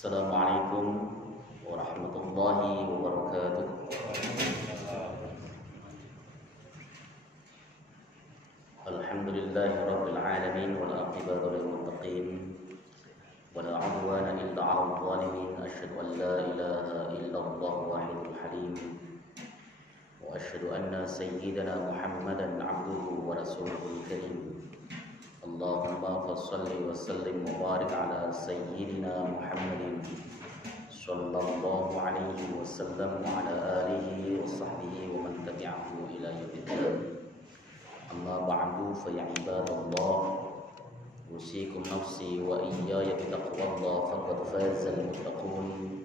Assalamualaikum warahmatullahi wabarakatuh. Alhamdulillahi rabbil alamin wal aqibatu lil muttaqin wala 'udwana illa 'alal zalimin. Asyhadu an la ilaha illallah wahidul halim wa asyhadu anna sayyidana Muhammadan 'abduhu wa rasuluhul karim. Allahumma fassalli wa sallim wa barik ala sayyidina Muhammadin sallallahu alaihi wasallam wa ala alihi wa sahbihi wa man tabi'ahu ila yaumiddin. Amma ba'du fa ya ibadallah, usikum nafsi wa iyaya bi taqwallah faqad fazal muttaqun.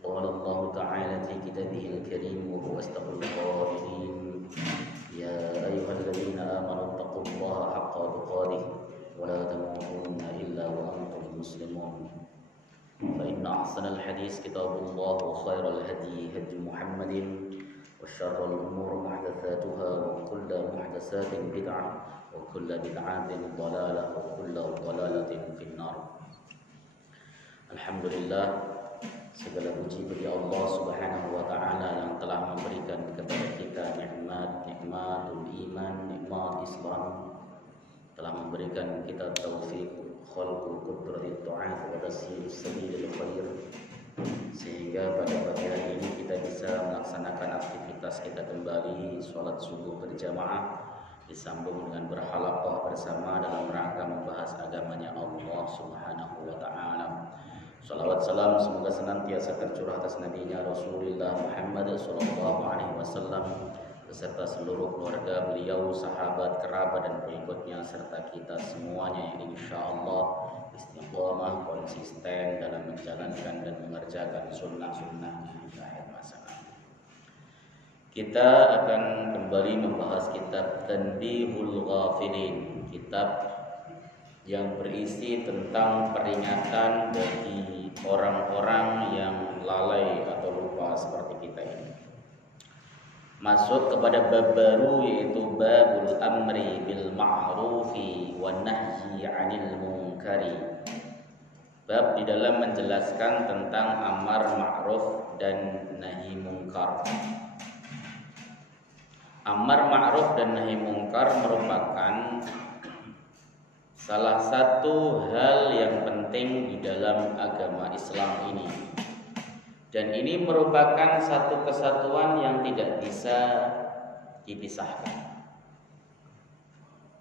Qala Allah ta'ala fi kitabihil karim wa huwa asdaqul qa'ilin. Ya ayyuhalladzina amanu taqullaha haqqa tuqatih wa la tamutunna illa wa antum muslimun. Fa inna ahsanal hadits kitabullah wa khairal hadi hadi Muhammadin wa syarrul umur muhdatsatuha wa kullu muhdatsatin bid'ah wa kullu bid'atin dhalalah wa kullu dhalalatin finnar. Alhamdulillah, segala puji bagi Allah Subhanahu wa taala yang telah memberikan kepada kita nikmatul iman, nikmat Islam, telah memberikan kita taufik khalqul qudratit ta'at wa tasyirus sabilil khair, sehingga pada pagi hari ini kita bisa melaksanakan aktivitas kita kembali salat subuh berjamaah disambung dengan berhalaqah bersama dalam rangka membahas agamanya Allah Subhanahu wa taala. Salawat salam semoga senantiasa tercurah atas nabinya Rasulullah Muhammad sallallahu alaihi wasallam beserta seluruh keluarga beliau, sahabat, kerabat dan pengikutnya serta kita semuanya yang insyaallah istiqomah konsisten dalam menjalankan dan mengerjakan sunnah-sunnahnya hingga akhir masa. Kita akan kembali membahas kitab Tanbihul Ghafilin, kitab yang berisi tentang peringatan bagi orang-orang yang lalai atau lupa seperti kita ini. Masuk kepada bab baru, yaitu babul amri bil ma'rufi wan nahyi 'anil munkari. Bab di dalam menjelaskan tentang amar ma'ruf dan nahi munkar. Amar ma'ruf dan nahi munkar merupakan salah satu hal yang penting di dalam agama Islam ini, dan ini merupakan satu kesatuan yang tidak bisa dipisahkan.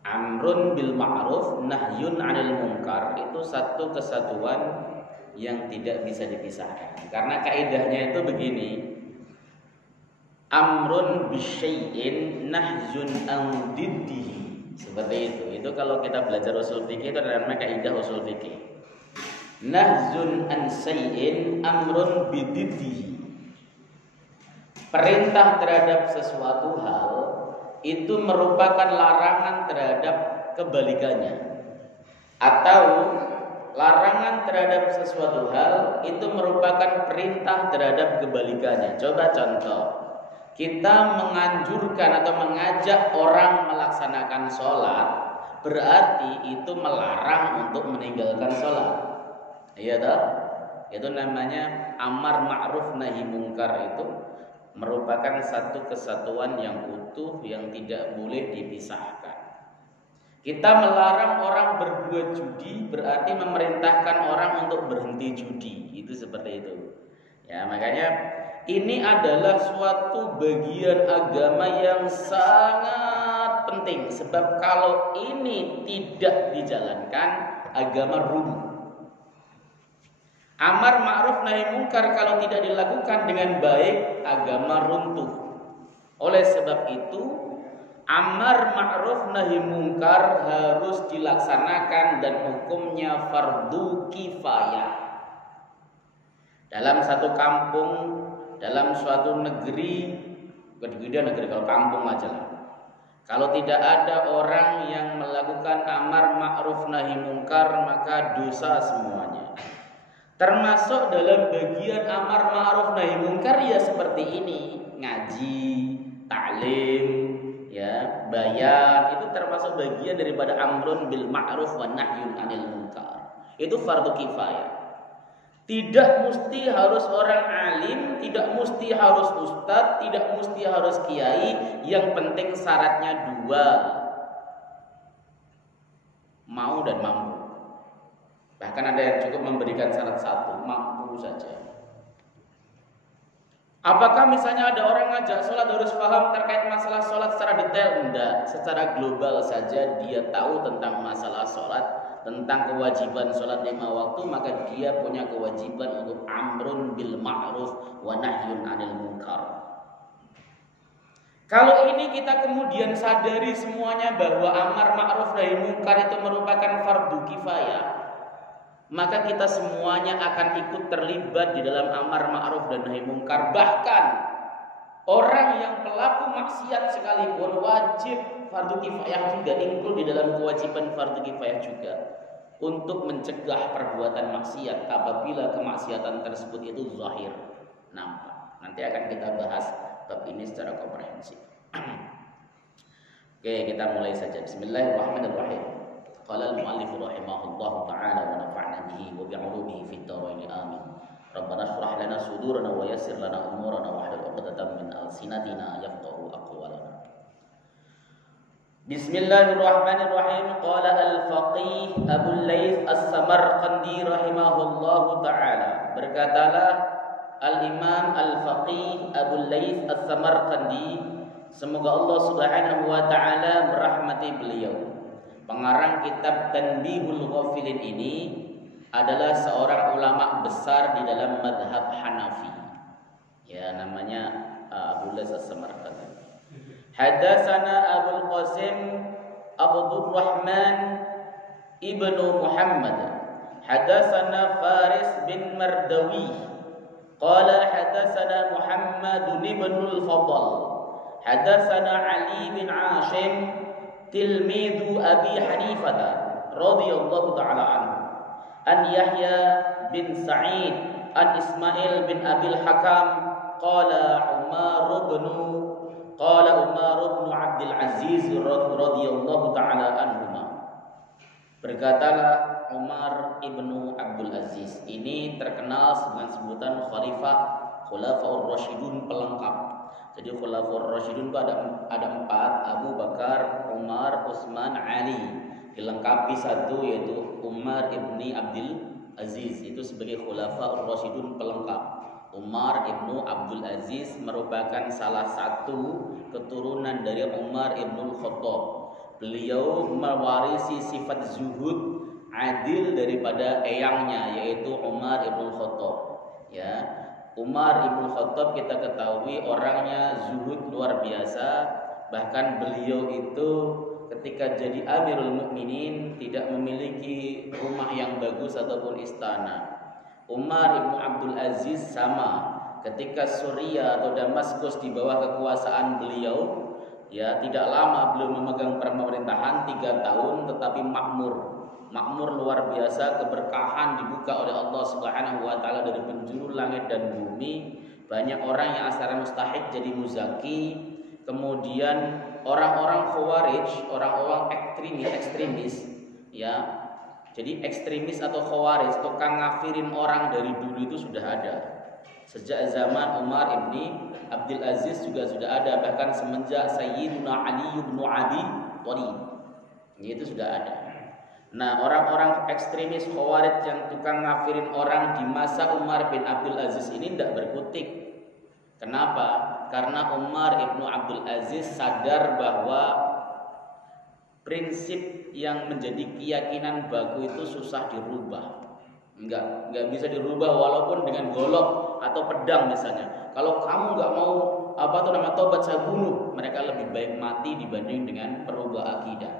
Amrun bil ma'ruf, nahyun 'anil munkar, itu satu kesatuan yang tidak bisa dipisahkan. Karena kaidahnya itu begini: amrun bisyai'in nahyun an diddihi. Seperti itu. Itu kalau kita belajar usul fikih itu adalah namanya kaidah usul fikih. Nahzun an syai'in amrun bididdihi. Perintah terhadap sesuatu hal itu merupakan larangan terhadap kebalikannya. Atau larangan terhadap sesuatu hal itu merupakan perintah terhadap kebalikannya. Coba contoh. Kita menganjurkan atau mengajak orang melaksanakan sholat, berarti itu melarang untuk meninggalkan sholat. Iya toh? Itu namanya amar ma'ruf nahi munkar. Itu merupakan satu kesatuan yang utuh yang tidak boleh dipisahkan. Kita melarang orang berbuat judi, berarti memerintahkan orang untuk berhenti judi. Itu seperti itu. Ya, makanya ini adalah suatu bagian agama yang sangat penting. Sebab kalau ini tidak dijalankan, agama runtuh. Amar ma'ruf nahi munkar kalau tidak dilakukan dengan baik, agama runtuh. Oleh sebab itu, amar ma'ruf nahi munkar harus dilaksanakan dan hukumnya fardu kifayah. Dalam satu kampung, dalam suatu negeri, negeri kalau kampung aja lah. Kalau tidak ada orang yang melakukan amar ma'ruf nahi munkar, maka dosa semuanya. Termasuk dalam bagian amar ma'ruf nahi munkar ya seperti ini, ngaji, taklim, ya, bayan, itu termasuk bagian daripada amrun bil ma'ruf wa nahyun 'anil munkar. Itu fardu kifayah. Tidak mesti harus orang alim, tidak mesti harus ustadz, tidak mesti harus kiai. Yang penting syaratnya 2. Mau dan mampu. Bahkan ada yang cukup memberikan syarat 1, mampu saja. Apakah misalnya ada orang ngajak sholat harus paham terkait masalah sholat secara detail? Enggak, secara global saja dia tahu tentang masalah sholat, tentang kewajiban sholat 5 waktu, maka dia punya kewajiban untuk amrun bil ma'ruf wa nahyun 'anil munkar. Kalau ini kita kemudian sadari semuanya bahwa amar ma'ruf nahi munkar itu merupakan fardu kifayah, maka kita semuanya akan ikut terlibat di dalam amar ma'ruf dan nahi munkar. Bahkan orang yang pelaku maksiat sekalipun wajib fardu kifayah juga, include di dalam kewajiban fardu kifayah juga untuk mencegah perbuatan maksiat apabila kemaksiatan tersebut itu zahir, nampak. Nanti akan kita bahas bab ini secara komprehensif. Oke, kita mulai saja. Bismillahirrahmanirrahim. Qala al-mu'allif rahimahullahu ta'ala wa nafa'na bihi wa bi'ulumihi fid dharain amin. Rabbana shrah lana sudurana wa yassir lana umurana wa hlul 'uqdatam min alsinatina yafqahu aqwalana. Bismillahirrahmanirrahim. Qala al-faqih Abu Laits As-Samarqandi rahimahullahu ta'ala. Berkatalah Al-Imam Al-Faqih Abu Laits As-Samarqandi, semoga Allah Subhanahu wa ta'ala merahmati beliau. Pengarang kitab Tanbihul Ghafilin ini adalah seorang ulama besar di dalam madhab Hanafi. Ya, namanya Abu Laits As-Samarqandi. Hadatsana Abul Qasim Abdul Rahman ibnu Muhammad. Hadatsana Faris bin Mardawi. Qala hadatsana Muhammad ibn al-Fadl. Hadatsana Ali bin Ashim tilmidu Abi Hanifah radhiyallahu ta'ala anhu, an Yahya bin Sa'id an Ismail bin Abil Hakam qala Umar bin Abdul Aziz radhiyallahu ta'ala anhuma. Berkatalah Umar ibnu Abdul Aziz, ini terkenal dengan sebutan khalifah Khulafaur Rasyidun pelengkap. Jadi Khulafaur Rasyidun itu ada 4, Abu Bakar, Umar, Utsman, Ali. Dilengkapi 1 yaitu Umar ibni Abdul Aziz, itu sebagai Khulafaur Rasyidun pelengkap. Umar ibnu Abdul Aziz merupakan salah satu keturunan dari Umar ibnu Khattab. Beliau mewarisi sifat zuhud, adil daripada eyangnya yaitu Umar ibnu Khattab. Ya. Umar ibnu Khattab kita ketahui orangnya zuhud luar biasa. Bahkan beliau itu ketika jadi Amirul Mukminin tidak memiliki rumah yang bagus ataupun istana. Umar ibnu Abdul Aziz sama, ketika Suriah atau Damaskus di bawah kekuasaan beliau, ya tidak lama beliau memegang pemerintahan 3 tahun, tetapi makmur luar biasa, keberkahan dibuka oleh Allah Subhanahu wa taala dari penjuru langit dan bumi. Banyak orang yang asalnya mustahid jadi muzaki. Kemudian orang-orang Khawarij, orang-orang ekstremis, ya. Jadi ekstremis atau Khawarij, tukang ngafirin orang dari dulu itu sudah ada. Sejak zaman Umar ibni Abdul Aziz juga sudah ada, bahkan semenjak Sayyiduna Ali bin Abi Thalib. Itu sudah ada. Nah, orang-orang ekstremis Khawarij yang tukang ngafirin orang di masa Umar bin Abdul Aziz ini tidak berkutik. Kenapa? Karena Umar ibnu Abdul Aziz sadar bahwa prinsip yang menjadi keyakinan baku itu susah dirubah. Enggak bisa dirubah walaupun dengan golok atau pedang misalnya. Kalau kamu enggak mau tobat saya bunuh, mereka lebih baik mati dibanding dengan perubah akidah.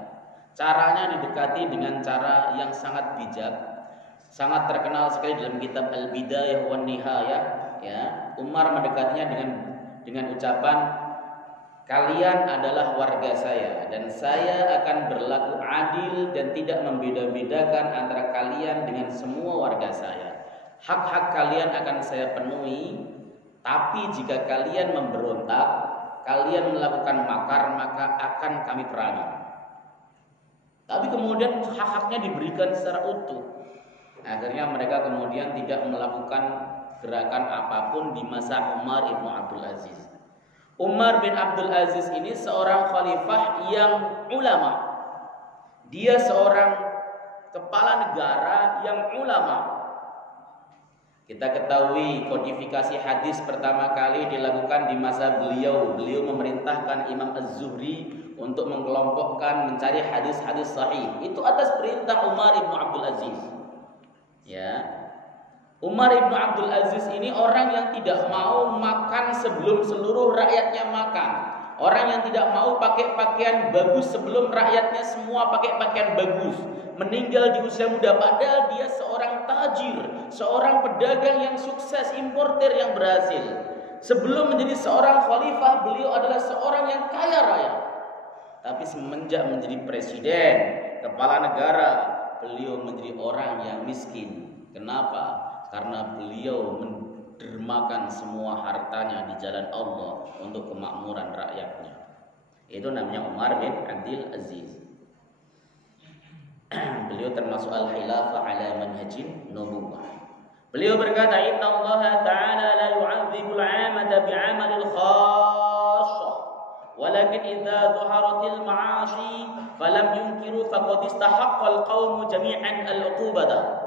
Caranya didekati dengan cara yang sangat bijak, sangat terkenal sekali dalam kitab Al-Bidayah wan Nihayah. Ya, Umar mendekatinya dengan ucapan, kalian adalah warga saya dan saya akan berlaku adil dan tidak membeda-bedakan antara kalian dengan semua warga saya. Hak-hak kalian akan saya penuhi, tapi jika kalian memberontak, kalian melakukan makar, maka akan kami perangi. Tapi kemudian hak-haknya diberikan secara utuh. Akhirnya mereka kemudian tidak melakukan gerakan apapun di masa Umar ibn Abdul Aziz. Umar bin Abdul Aziz ini seorang khalifah yang ulama. Dia seorang kepala negara yang ulama. Kita ketahui kodifikasi hadis pertama kali dilakukan di masa beliau. Beliau memerintahkan Imam Az-Zuhri untuk mengelompokkan mencari hadis-hadis sahih. Itu atas perintah Umar ibn Abdul Aziz. Ya, Umar ibn Abdul Aziz ini orang yang tidak mau makan sebelum seluruh rakyatnya makan. Orang yang tidak mau pakai pakaian bagus sebelum rakyatnya semua pakai pakaian bagus. Meninggal di usia muda padahal dia seorang tajir, seorang pedagang yang sukses, importer yang berhasil. Sebelum menjadi seorang khalifah, beliau adalah seorang yang kaya raya. Tapi semenjak menjadi presiden, kepala negara, beliau menjadi orang yang miskin. Kenapa? Karena beliau mendermakan semua hartanya di jalan Allah untuk kemakmuran rakyatnya. Itu namanya Umar bin Abdul Aziz. Beliau termasuk al-khilafah ala manhajin nubuwah. Beliau berkata, "Inna Allah Ta'ala la yu'adzibul 'amata bi'amalil khassah, walakin idza dhaharatil ma'asi falam yunkiru faqad istahaqqal qaumu jami'an al-'uqubata."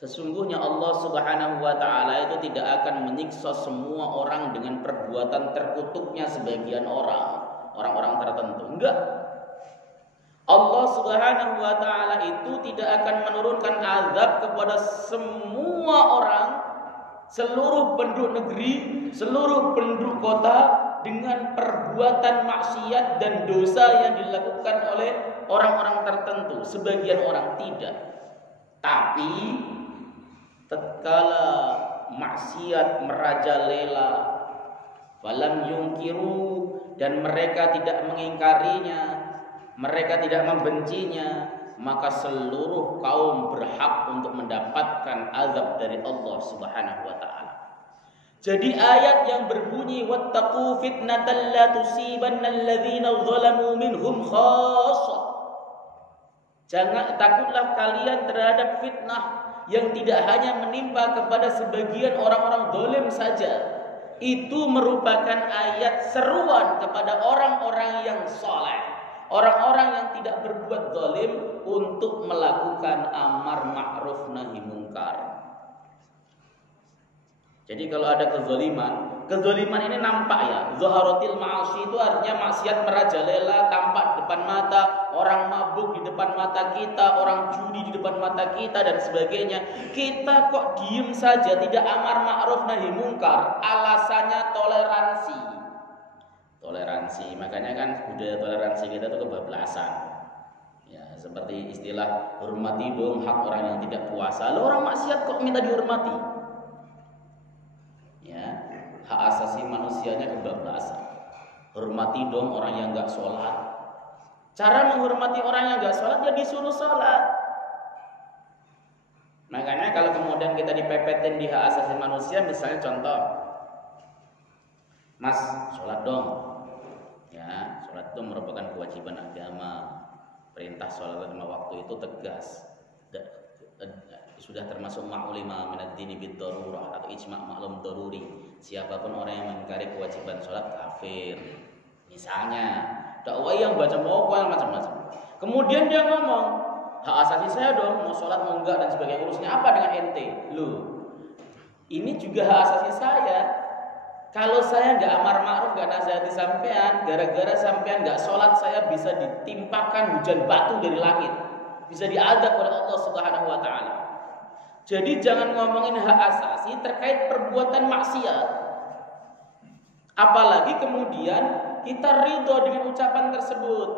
Sesungguhnya Allah Subhanahu wa Ta'ala itu tidak akan menyiksa semua orang dengan perbuatan terkutuknya sebagian orang-orang tertentu. Enggak. Allah Subhanahu wa Ta'ala itu tidak akan menurunkan azab kepada semua orang, seluruh penduduk negeri, seluruh penduduk kota dengan perbuatan maksiat dan dosa yang dilakukan oleh orang-orang tertentu. Sebagian orang tidak. Tapi tatkala maksiat merajalela, falam yungkiru, dan mereka tidak mengingkarinya, mereka tidak membencinya, maka seluruh kaum berhak untuk mendapatkan azab dari Allah Subhanahu wa Ta'ala. Jadi ayat yang berbunyi wattaqu fitnatan la tusibanna alladzina zalamu minhum khassah. Jangan takutlah kalian terhadap fitnah yang tidak hanya menimpa kepada sebagian orang-orang zalim saja. Itu merupakan ayat seruan kepada orang-orang yang saleh, orang-orang yang tidak berbuat zalim untuk melakukan amar ma'ruf nahi munkar. Jadi kalau ada kezaliman ini nampak ya. Zaharatil ma'asi itu artinya maksiat merajalela, tampak di depan mata, orang mabuk di depan mata kita, orang judi di depan mata kita dan sebagainya. Kita kok diem saja, tidak amar ma'ruf nahi munkar. Alasannya toleransi. Makanya kan budaya toleransi kita itu kebablasan. Ya, seperti istilah hormati dong hak orang yang tidak puasa. Loh, orang maksiat kok minta dihormati? Ya, hak asasi manusianya kebablasan. Hormati dong orang yang enggak sholat. Cara menghormati orang yang enggak sholat, ya disuruh sholat. Makanya kalau kemudian kita dipepetin di hak asasi manusia, misalnya contoh, Mas, sholat dong. Ya, sholat itu merupakan kewajiban agama. Perintah sholat lima waktu itu tegas. Sudah termasuk ma'ulima minad dini bid darurah atau ijma' maklum daruri. Siapapun orang yang mengingkari kewajiban sholat kafir. Misalnya dakwah yang baca pokok yang macam-macam. Kemudian dia ngomong, hak asasi saya dong, mau sholat mau enggak dan sebagainya. Urusnya apa dengan ente? Loh, ini juga hak asasi saya. Kalau saya enggak amar ma'ruf, enggak nasihati sampean, gara-gara sampean enggak sholat, saya bisa ditimpakan hujan batu dari langit, bisa diadab oleh Allah Subhanahu wa Ta'ala. Jadi jangan ngomongin hak asasi terkait perbuatan maksiat. Apalagi kemudian kita ridho dengan ucapan tersebut.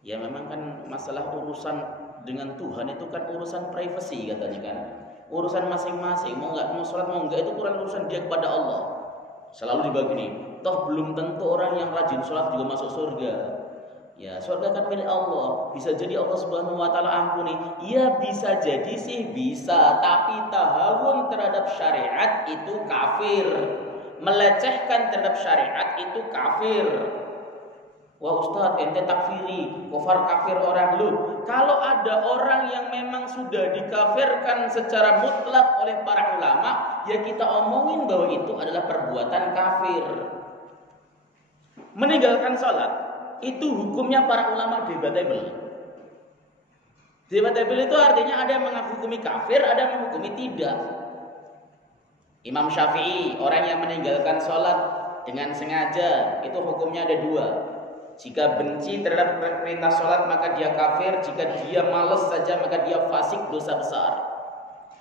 Ya memang kan masalah urusan dengan Tuhan itu kan urusan privasi katanya kan. Urusan masing-masing, mau enggak mau sholat mau enggak itu urusan dia kepada Allah. Selalu dibagi nih, toh belum tentu orang yang rajin sholat juga masuk surga. Ya, surga kan milik Allah. Bisa jadi Allah Subhanahu wa Ta'ala ampuni. Ya bisa jadi sih bisa, tapi tahawun terhadap syariat itu kafir. Melecehkan terhadap syariat itu kafir. Wah Ustadz, ente takfiri, kufar kafir orang lu. Kalau ada orang yang memang sudah dikafirkan secara mutlak oleh para ulama, ya kita omongin bahwa itu adalah perbuatan kafir. Meninggalkan sholat, itu hukumnya para ulama debatable. Debatable itu artinya ada yang menghukumi kafir, ada yang menghukumi tidak. Imam Syafi'i, orang yang meninggalkan sholat dengan sengaja, itu hukumnya ada dua. Jika benci terhadap perintah sholat maka dia kafir. Jika dia malas saja maka dia fasik, dosa besar.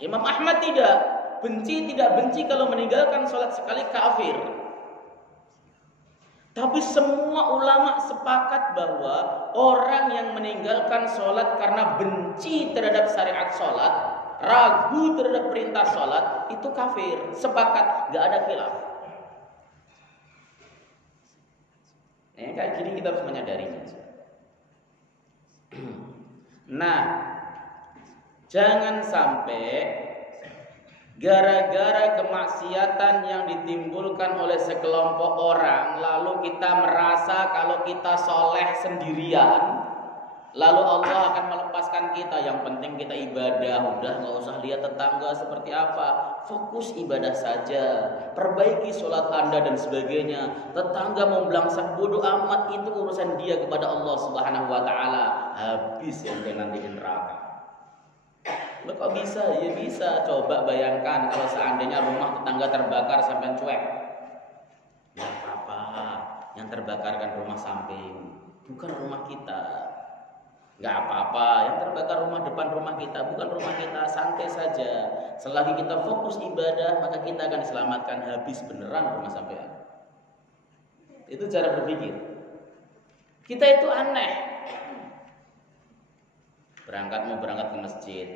Imam Ahmad tidak. Tidak benci kalau meninggalkan sholat sekali kafir. Tapi semua ulama sepakat bahwa orang yang meninggalkan sholat karena benci terhadap syariat sholat, ragu terhadap perintah sholat, itu kafir. Sepakat, gak ada khilaf. Kayak gini kita harus menyadarinya. Nah, jangan sampai gara-gara kemaksiatan yang ditimbulkan oleh sekelompok orang, lalu kita merasa kalau kita soleh sendirian, lalu Allah akan melepaskan kita. Yang penting kita ibadah, udah nggak usah lihat tetangga seperti apa, fokus ibadah saja, perbaiki sholat Anda dan sebagainya. Tetangga mau belangsak bodoh amat, itu urusan dia kepada Allah Subhanahu Wa Taala. Habis yang nanti di neraka. Lo kok bisa? Ya bisa. Coba bayangkan kalau seandainya rumah tetangga terbakar sampai cuek. Nggak apa-apa, yang terbakar kan rumah samping, bukan rumah kita. Nggak apa-apa, yang terbakar rumah depan rumah kita, bukan rumah kita, santai saja. Selagi kita fokus ibadah, maka kita akan diselamatkan. Habis beneran rumah sampean. Itu cara berpikir. Kita itu aneh. Mau berangkat ke masjid.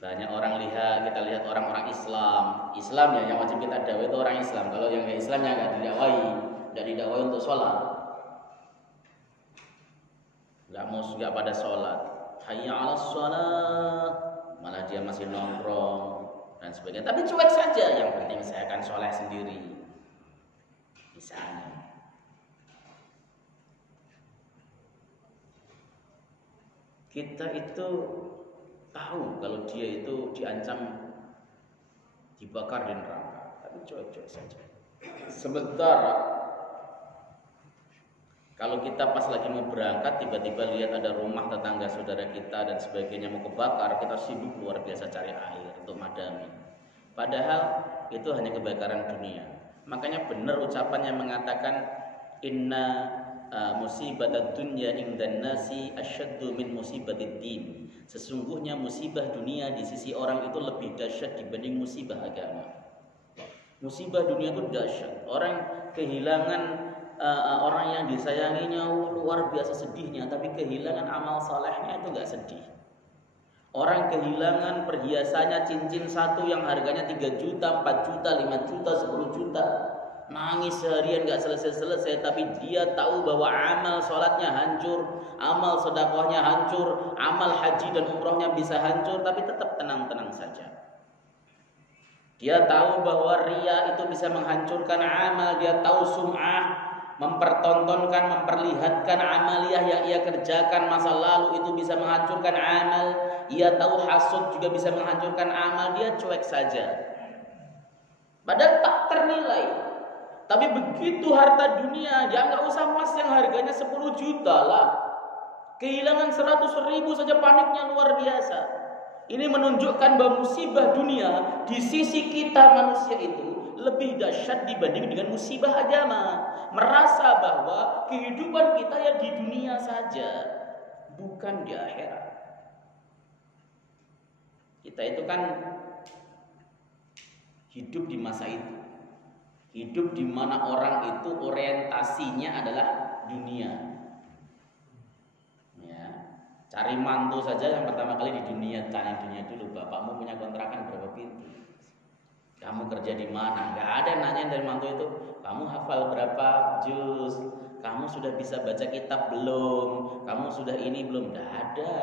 Banyak orang kita lihat orang-orang Islam ya yang wajib kita dakwah itu orang Islam. Kalau yang nggak Islam ya nggak didakwai untuk sholat. Nggak pada sholat, hayya 'alas sholat, malah dia masih nongkrong dan sebagainya. Tapi cuek saja, yang penting saya akan sholat sendiri. Misalnya, kita itu tahu kalau dia itu diancam dibakar di neraka, tapi cuek-cuek saja. Sebentar. Kalau kita pas lagi mau berangkat, tiba-tiba lihat ada rumah tetangga saudara kita dan sebagainya mau kebakar, kita sibuk luar biasa cari air untuk madami. Padahal itu hanya kebakaran dunia. Makanya benar ucapan yang mengatakan inna musibatad dunya indan nasi asyaddu min musibatid din. Sesungguhnya musibah dunia di sisi orang itu lebih dahsyat dibanding musibah agama. Musibah dunia itu dahsyat. Orang kehilangan orang yang disayanginya luar biasa sedihnya, tapi kehilangan amal salehnya itu gak sedih. Orang kehilangan perhiasannya cincin satu yang harganya 3 juta, 4 juta, 5 juta, 10 juta, nangis seharian gak selesai-selesai, tapi dia tahu bahwa amal sholatnya hancur, amal sedekahnya hancur, amal haji dan umrohnya bisa hancur, tapi tetap tenang-tenang saja. Dia tahu bahwa riya itu bisa menghancurkan amal, dia tahu sum'ah, mempertontonkan, memperlihatkan amaliyah yang ia kerjakan masa lalu itu bisa menghancurkan amal. Ia tahu hasud juga bisa menghancurkan amal, dia cuek saja. Padahal tak ternilai. Tapi begitu harta dunia, dia nggak usah emas yang harganya 10 juta lah. Kehilangan 100.000 saja paniknya luar biasa. Ini menunjukkan bahwa musibah dunia di sisi kita manusia itu lebih dahsyat dibanding dengan musibah agama. Merasa bahwa kehidupan kita ya di dunia saja, bukan di akhirat. Kita itu kan hidup di masa itu, hidup di mana orang itu orientasinya adalah dunia. Ya, cari mantu saja yang pertama kali di dunia, tanya dunia dulu. Bapakmu punya kontrakan berapa pintu? Kamu kerja di mana? Gak ada yang nanyain dari mantu itu. Kamu hafal berapa juz? Kamu sudah bisa baca kitab belum? Kamu sudah ini belum? Gak ada,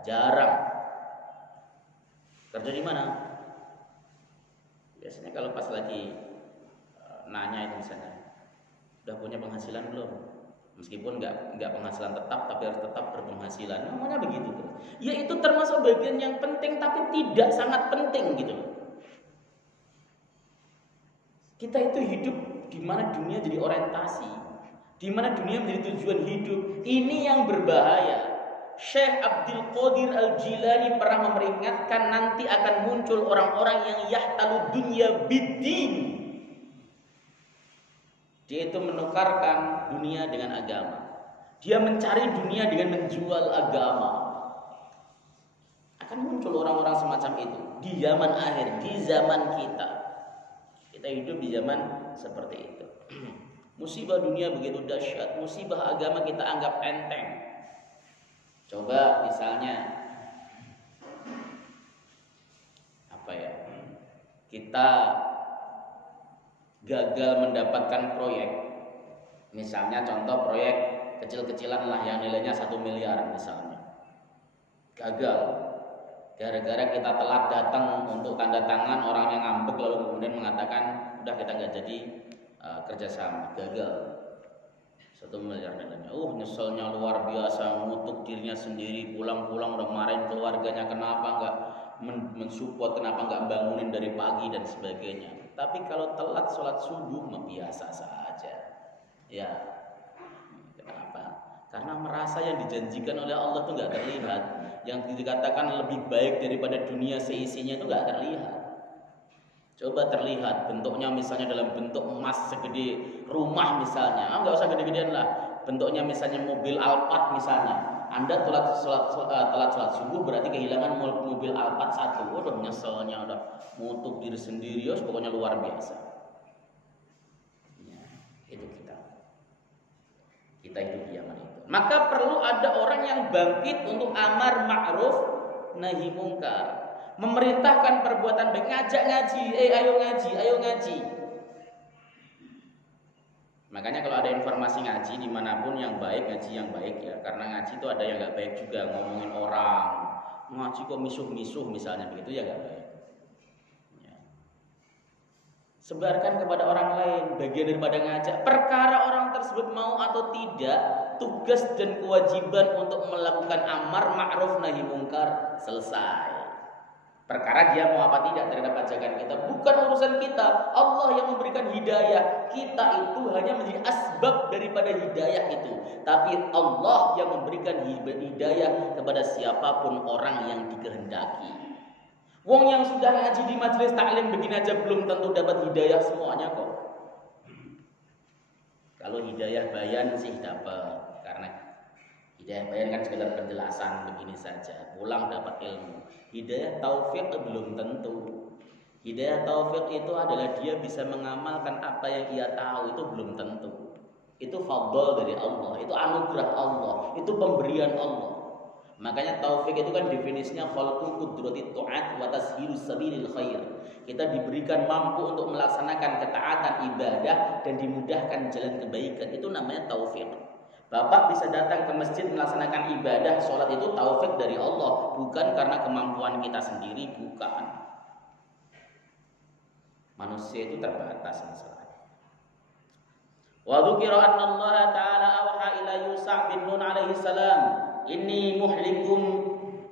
jarang. Kerja di mana? Biasanya kalau pas lagi nanya itu misalnya, udah punya penghasilan belum? Meskipun nggak penghasilan tetap, tapi harus tetap berpenghasilan. Namanya begitu tuh. Ya itu termasuk bagian yang penting, tapi tidak sangat penting gitu. Kita itu hidup di mana dunia jadi orientasi, di mana dunia menjadi tujuan hidup. Ini yang berbahaya. Syekh Abdul Qadir Al-Jilani pernah memperingatkan nanti akan muncul orang-orang yang yahtalu dunya biddin. Dia itu menukarkan dunia dengan agama. Dia mencari dunia dengan menjual agama. Akan muncul orang-orang semacam itu di zaman akhir, di zaman kita. Kita hidup di zaman seperti itu. Musibah dunia begitu dahsyat, musibah agama kita anggap enteng. Coba misalnya kita gagal mendapatkan proyek, misalnya contoh proyek kecil-kecilan lah yang nilainya 1 miliar misalnya, gagal gara-gara kita telat datang untuk tanda tangan, orang yang ngambek lalu kemudian mengatakan udah kita nggak jadi kerjasama, gagal 1 miliar nilainya. Nyeselnya luar biasa, ngutuk dirinya sendiri, pulang-pulang udah marahin keluarganya kenapa nggak mensupport, kenapa nggak bangunin dari pagi dan sebagainya. Tapi kalau telat sholat subuh mah biasa saja. Ya, kenapa? Karena merasa yang dijanjikan oleh Allah itu nggak terlihat, yang dikatakan lebih baik daripada dunia seisinya itu nggak terlihat. Coba terlihat bentuknya misalnya dalam bentuk emas segede rumah misalnya, nggak usah gede-gedean lah. Bentuknya misalnya mobil Alphard misalnya. Anda telat sholat subuh berarti kehilangan mobil Alphard 1. Udah nyeselnya, udah ngutuk diri sendiri, pokoknya luar biasa. Ya, itu kita hidup di zaman itu. Maka perlu ada orang yang bangkit untuk amar ma'ruf nahi mungkar, memerintahkan perbuatan baik, ngajak ngaji, ayo ngaji. Makanya kalau ada informasi ngaji dimanapun yang baik, ngaji yang baik ya. Karena ngaji itu ada yang nggak baik juga, ngomongin orang, ngaji kok misuh-misuh misalnya begitu ya nggak baik. Ya. Sebarkan kepada orang lain, bagian daripada ngajak. Perkara orang tersebut mau atau tidak, tugas dan kewajiban untuk melakukan amar ma'ruf nahi mungkar selesai. Perkara dia mau apa tidak terhadap ajakan kita bukan urusan kita. Allah yang memberikan hidayah. Kita itu hanya menjadi asbab daripada hidayah itu. Tapi Allah yang memberikan hidayah kepada siapapun orang yang dikehendaki. Wong yang sudah ngaji di majelis taklim begini aja belum tentu dapat hidayah semuanya kok. Kalau hidayah bayan sih dapat, karena hidayah bayan kan sekedar penjelasan begini saja, pulang dapat ilmu. Hidayah taufik belum tentu. Hidayah taufik itu adalah dia bisa mengamalkan apa yang ia tahu, itu belum tentu. Itu fadl dari Allah, itu anugerah Allah, itu pemberian Allah. Makanya taufik itu kan definisinya khalqu qudratit ta'at wa tashilus sabilil khair. Kita diberikan mampu untuk melaksanakan ketaatan ibadah dan dimudahkan jalan kebaikan, itu namanya taufik. Bapak bisa datang ke masjid melaksanakan ibadah, sholat itu taufik dari Allah, bukan karena kemampuan kita sendiri, bukan. Manusia itu terbatas masalahnya. Wa dzukira anna Allah Ta'ala awha ila Yusa' bin Nun alaihi salam, inni muhlikum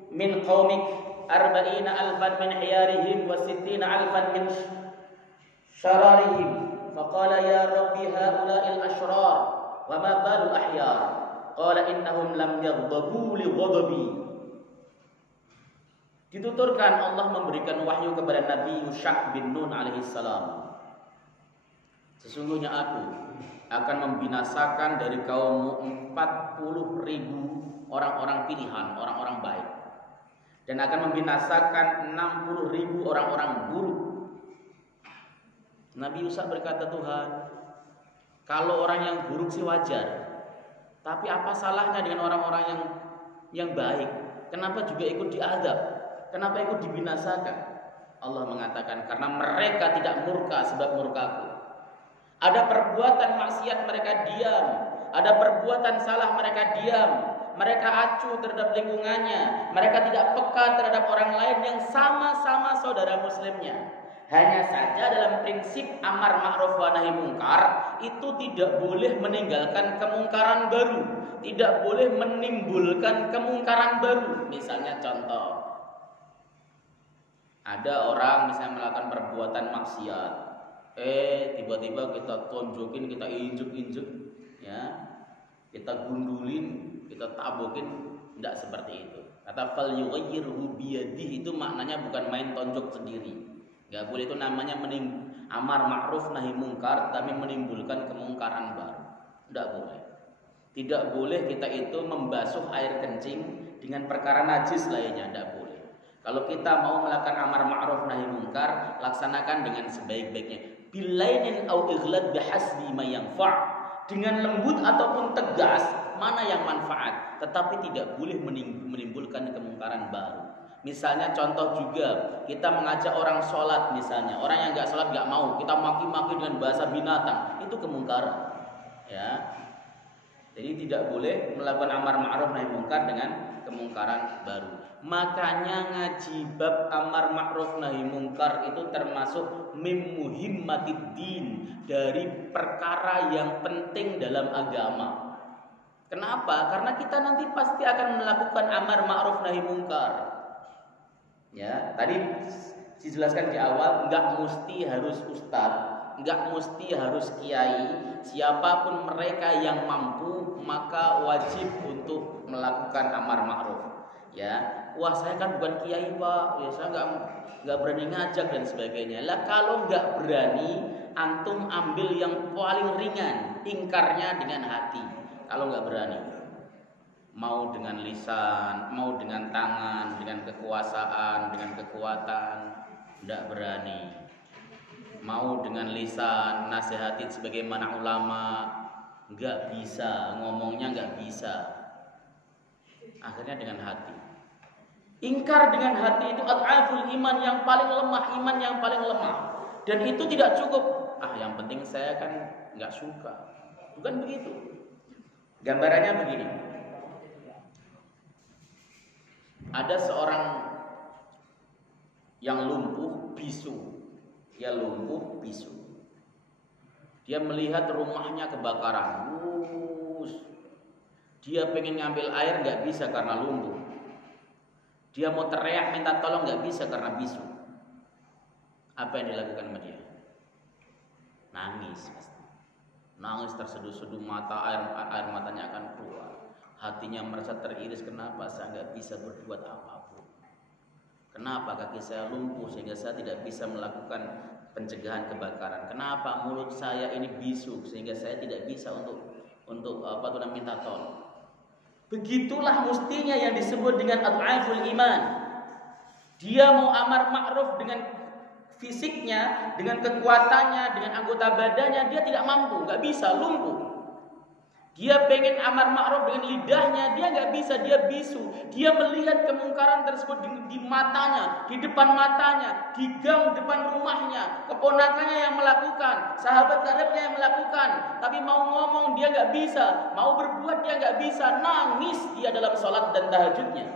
min qaumik 40,000 min hiyarihim wa 60,000 min syararihim. Faqala ya Rabbi haula'il ashrar wa ma balu ahyar. Qala innahum lam yaghdabu li ghadabi. Dituturkan Allah memberikan wahyu kepada Nabi Yusa' bin Nun alaihi salam. Sesungguhnya aku akan membinasakan dari kaummu 40,000 orang-orang pilihan, orang-orang baik, dan akan membinasakan 60,000 orang-orang buruk. Nabi Yusa' berkata, Tuhan, kalau orang yang buruk sih wajar, tapi apa salahnya dengan orang-orang yang baik? Kenapa juga ikut diazab? Kenapa ikut dibinasakan? Allah mengatakan, karena mereka tidak murka sebab murkaku. Ada perbuatan maksiat mereka diam, ada perbuatan salah mereka diam, mereka acuh terhadap lingkungannya, mereka tidak peka terhadap orang lain yang sama-sama saudara muslimnya. Hanya saja dalam prinsip amar ma'ruf wa nahi mungkar itu tidak boleh meninggalkan kemungkaran baru, tidak boleh menimbulkan kemungkaran baru. Misalnya contoh, ada orang misalnya melakukan perbuatan maksiat, tiba-tiba kita tonjokin, kita injek-injek, ya, kita gundulin, kita tabokin, tidak seperti itu. Kata fal yughayyirhu biyadihi itu maknanya bukan main tonjok sendiri. Enggak boleh, itu namanya amar ma'ruf nahi mungkar tapi menimbulkan kemungkaran baru. Tidak boleh. Tidak boleh kita itu membasuh air kencing dengan perkara najis lainnya, tidak boleh. Kalau kita mau melakukan amar ma'ruf nahi mungkar, laksanakan dengan sebaik-baiknya. Bilainin au ighlad bihasbi ma yanfa'. Dengan lembut ataupun tegas, mana yang manfaat, tetapi tidak boleh menimbulkan kemungkaran baru. Misalnya contoh juga, kita mengajak orang sholat misalnya, orang yang nggak sholat nggak mau, kita maki-maki dengan bahasa binatang, itu kemungkaran, ya. Jadi tidak boleh melakukan amar ma'ruf nahi mungkar dengan kemungkaran baru. Makanya ngaji bab amar ma'ruf nahi mungkar itu termasuk mim muhimmatid din, dari perkara yang penting dalam agama. Kenapa? Karena kita nanti pasti akan melakukan amar ma'ruf nahi mungkar. Ya, tadi dijelaskan di awal, enggak mesti harus ustadz, enggak mesti harus kiai, siapapun mereka yang mampu maka wajib untuk melakukan amar ma'ruf. Ya, wah saya kan bukan kiai pak, ya saya enggak berani ngajak dan sebagainya. Lah kalau enggak berani, antum ambil yang paling ringan, ingkarnya dengan hati. Kalau enggak berani, mau dengan lisan, mau dengan tangan, dengan kekuasaan, dengan kekuatan, tidak berani. Mau dengan lisan, nasihatin sebagaimana ulama, nggak bisa, ngomongnya nggak bisa. Akhirnya dengan hati. Ingkar dengan hati itu ad'aful iman, yang paling lemah, iman yang paling lemah. Dan itu tidak cukup. Yang penting saya kan nggak suka. Bukan begitu. Gambarannya begini. Ada seorang yang lumpuh bisu. Dia lumpuh bisu. Dia melihat rumahnya kebakaran. Dia pengen ngambil air nggak bisa karena lumpuh. Dia mau teriak minta tolong nggak bisa karena bisu. Apa yang dilakukan sama dia? Nangis pasti. Nangis terseduh-seduh, mata air matanya akan keluar. Hatinya merasa teriris, kenapa saya nggak bisa berbuat apapun? Kenapa kaki saya lumpuh sehingga saya tidak bisa melakukan pencegahan kebakaran? Kenapa mulut saya ini bisu sehingga saya tidak bisa untuk minta tolong? Begitulah mestinya yang disebut dengan ad'aful iman. Dia mau amar ma'ruf dengan fisiknya, dengan kekuatannya, dengan anggota badannya, dia tidak mampu, nggak bisa, lumpuh. Dia pengen amar ma'ruf dengan lidahnya, dia nggak bisa, dia bisu. Dia melihat kemungkaran tersebut di matanya, di depan matanya, di gang depan rumahnya. Keponakannya yang melakukan, sahabat karibnya yang melakukan, tapi mau ngomong dia nggak bisa, mau berbuat dia nggak bisa. Nangis dia dalam sholat dan tahajudnya.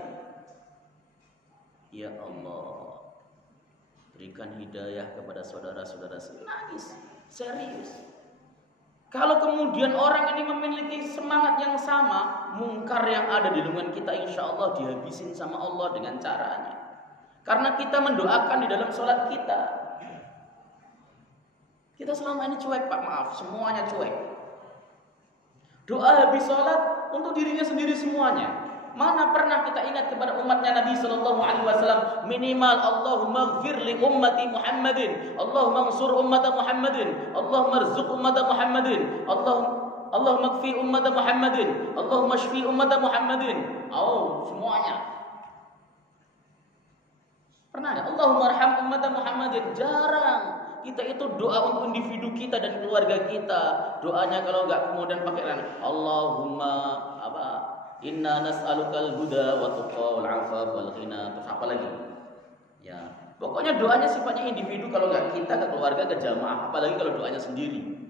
Ya Allah, berikan hidayah kepada saudara-saudara saya. Nangis, serius. Kalau kemudian orang ini memiliki semangat yang sama, mungkar yang ada di lingkungan kita insya Allah dihabisin sama Allah dengan caranya. Karena kita mendoakan di dalam sholat kita. Kita selama ini cuek pak, maaf, semuanya cuek. Doa habis sholat untuk dirinya sendiri semuanya. Mana pernah kita ingat kepada umatnya Nabi Sallallahu Alaihi Wasallam, minimal Allahumma ighfir li ummati Muhammadin, Allahumma ansur ummata Muhammadin, Allahumma rzuq ummata Muhammadin, Allahumma kfi ummata Muhammadin, Allahumma shfi ummata Muhammadin. Semuanya. Pernah ya? Allahumma arham ummata Muhammadin. Jarang. Kita itu doa untuk individu kita dan keluarga kita. Doanya kalau enggak kemudian pakai Allahumma inna nas'alukal huda wa tuqa wal 'afaf wal ghina. Terus apa lagi? Ya, pokoknya doanya sifatnya individu, kalau enggak kita ke keluarga, ke jamaah, apalagi kalau doanya sendiri.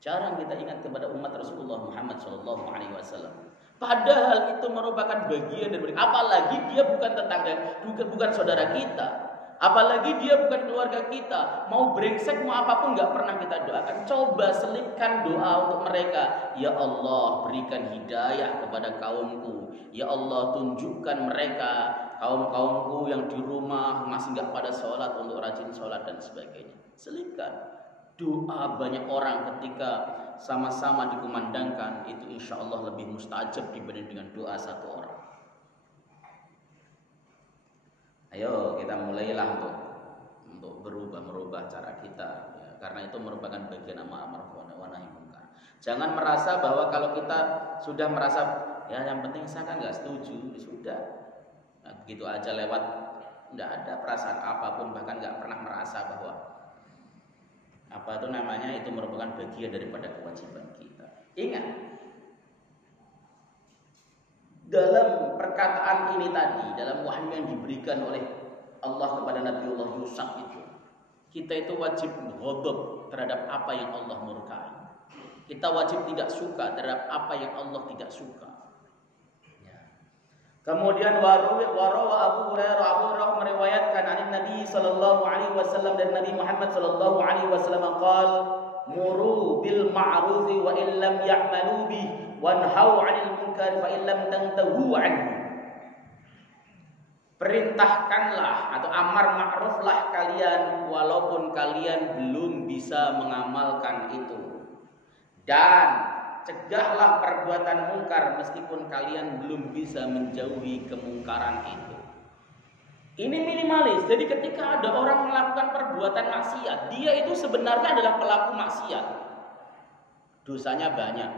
Jarang kita ingat kepada umat Rasulullah Muhammad sallallahu alaihi wasallam. Padahal itu merupakan bagian dari, apalagi dia bukan tetangga, bukan saudara kita. Apalagi dia bukan keluarga kita, mau brengsek mau apapun nggak pernah kita doakan. Coba selipkan doa untuk mereka. Ya Allah, berikan hidayah kepada kaumku. Ya Allah, tunjukkan mereka kaum-kaumku yang di rumah masih nggak pada sholat untuk rajin sholat dan sebagainya. Selipkan doa banyak orang ketika sama-sama dikumandangkan, itu insya Allah lebih mustajab dibanding dengan doa satu orang. Ayo kita mulailah untuk merubah cara kita, ya, karena itu merupakan bagian amar ma'ruf wa nahi munkar. Jangan merasa bahwa kalau kita sudah merasa ya yang penting saya kan nggak setuju, sudah nah, begitu aja lewat, nggak ada perasaan apapun, bahkan nggak pernah merasa bahwa apa itu namanya itu merupakan bagian daripada kewajiban kita. Ingat, dalam perkataan ini tadi, dalam wahyu yang diberikan oleh Allah kepada Nabiullah Yusuf itu, kita itu wajib ghadab terhadap apa yang Allah murkai. Kita wajib tidak suka terhadap apa yang Allah tidak suka. Ya. Kemudian warawa Abu Hurairah meriwayatkan dari Nabi sallallahu alaihi wasallam dan Nabi Muhammad sallallahu alaihi wasallam qala muru bil ma'ruf wa illam ya'malu bih wanhau 'anil munkar fa illam tantahu 'anhu. Perintahkanlah atau amar ma'ruflah kalian walaupun kalian belum bisa mengamalkan itu, dan cegahlah perbuatan mungkar meskipun kalian belum bisa menjauhi kemungkaran itu. Ini minimalis. Jadi ketika ada orang melakukan perbuatan maksiat, dia itu sebenarnya adalah pelaku maksiat, dosanya banyak.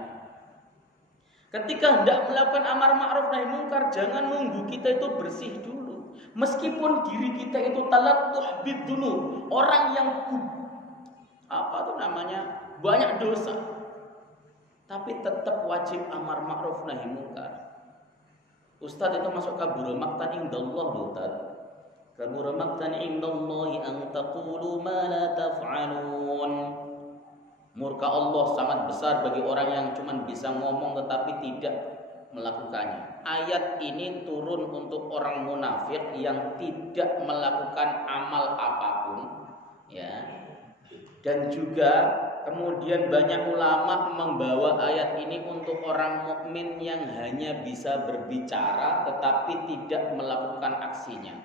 Ketika hendak melakukan amar ma'ruf nahi munkar, jangan nunggu kita itu bersih dulu. Meskipun diri kita itu talattuh bidunub, orang yang banyak dosa, tapi tetap wajib amar ma'ruf nahi munkar. Ustaz itu masuk kabur maktan indallah Ustaz. Kabur maktan indallahi an taqulu ma la taf'alun. Murka Allah sangat besar bagi orang yang cuma bisa ngomong tetapi tidak melakukannya. Ayat ini turun untuk orang munafik yang tidak melakukan amal apapun, ya. Dan juga kemudian banyak ulama membawa ayat ini untuk orang mukmin yang hanya bisa berbicara tetapi tidak melakukan aksinya.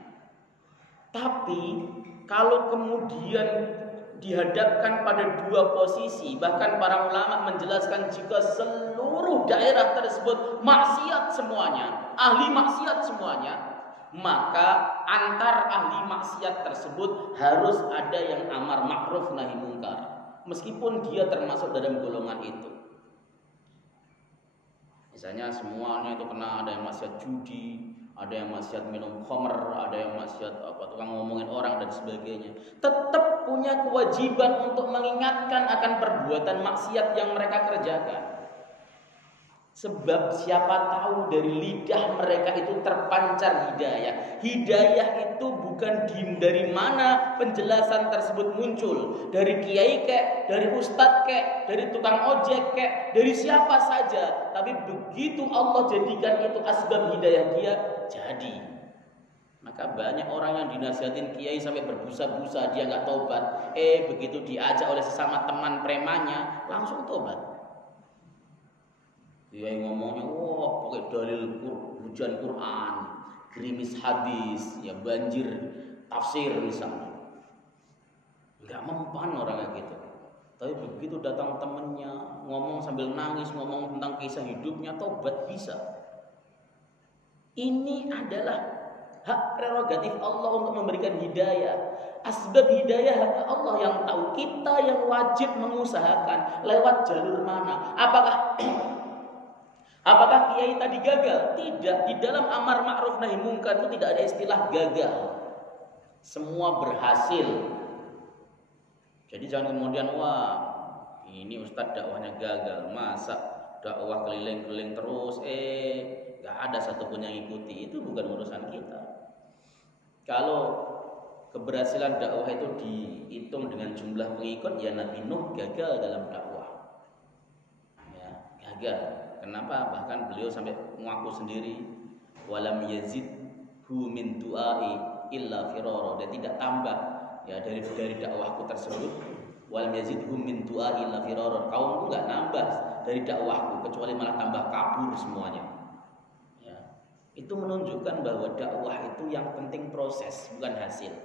Tapi kalau kemudian dihadapkan pada dua posisi, bahkan para ulama menjelaskan jika seluruh daerah tersebut maksiat semuanya, ahli maksiat semuanya, maka antar ahli maksiat tersebut harus ada yang amar ma'ruf nahi munkar, meskipun dia termasuk dalam golongan itu. Misalnya semuanya itu kena, ada yang maksiat judi, ada yang maksiat minum khamr, ada yang maksiat tukang ngomongin orang dan sebagainya. Tetap punya kewajiban untuk mengingatkan akan perbuatan maksiat yang mereka kerjakan. Sebab siapa tahu dari lidah mereka itu terpancar hidayah. Hidayah itu bukan dari mana penjelasan tersebut muncul, dari kiai kek, dari ustadz kek, dari tukang ojek kek, dari siapa saja. Tapi begitu Allah jadikan itu asbab hidayah dia, jadi. Maka banyak orang yang dinasihatin kiai sampai berbusa-busa, dia nggak tobat. Begitu diajak oleh sesama teman premannya, langsung tobat. Kiai ngomongnya, wah pakai dalil hujan Quran, gerimis hadis, ya banjir tafsir misalnya. Nggak mempan orangnya gitu. Tapi begitu datang temennya, ngomong sambil nangis, ngomong tentang kisah hidupnya, tobat bisa. Ini adalah hak prerogatif Allah untuk memberikan hidayah. Asbab hidayah hanya Allah yang tahu. Kita yang wajib mengusahakan lewat jalur mana. Apakah kiai tadi gagal? Tidak. Di dalam amar ma'ruf nahi munkar itu tidak ada istilah gagal. Semua berhasil. Jadi jangan kemudian wah ini ustadz dakwahnya gagal. Masa dakwah keliling-keliling terus gak ada satupun yang ikuti. Itu bukan urusan kita. Kalau keberhasilan dakwah itu dihitung dengan jumlah pengikut, ya Nabi Nuh gagal dalam dakwah. Ya, gagal. Kenapa? Bahkan beliau sampai mengaku sendiri, walam yazidhu min du'ai illa firara, dan tidak tambah ya dari dakwahku tersebut. Walam yazidhum min du'a illa firara, kaumku enggak nambah dari dakwahku kecuali malah tambah kabur semuanya. Ya. Itu menunjukkan bahwa dakwah itu yang penting proses, bukan hasil.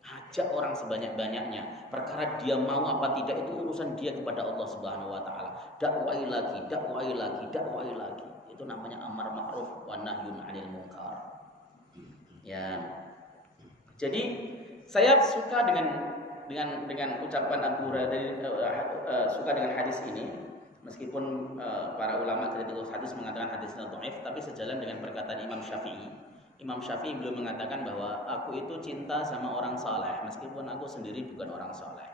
Ajak orang sebanyak-banyaknya. Perkara dia mau apa tidak itu urusan dia kepada Allah Subhanahu wa taala. Dakwai lagi, dakwai lagi, dakwai lagi. Itu namanya amar ma'ruf wa nahyun 'anil munkar. Ya. Jadi saya suka dengan ucapan Abu Hurairah, suka dengan hadis ini. Meskipun para ulama kritikus hadis mengatakan hadisnya dhaif, tapi sejalan dengan perkataan Imam Syafi'i. Imam Syafi'i belum mengatakan bahwa aku itu cinta sama orang saleh meskipun aku sendiri bukan orang saleh.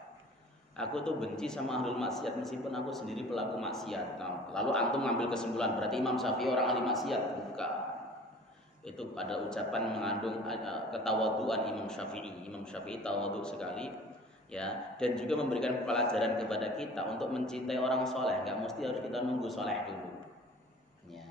Aku tuh benci sama ahlul maksiat meskipun aku sendiri pelaku maksiat. Nah, lalu antum ngambil kesimpulan berarti Imam Syafi'i orang ahli maksiat? Bukan. Itu ada ucapan mengandung ketawaduan Imam Syafi'i. Imam Syafi'i tawadhu sekali, ya, dan juga memberikan pelajaran kepada kita untuk mencintai orang soleh. Gak mesti harus kita nunggu soleh dulu. Ya.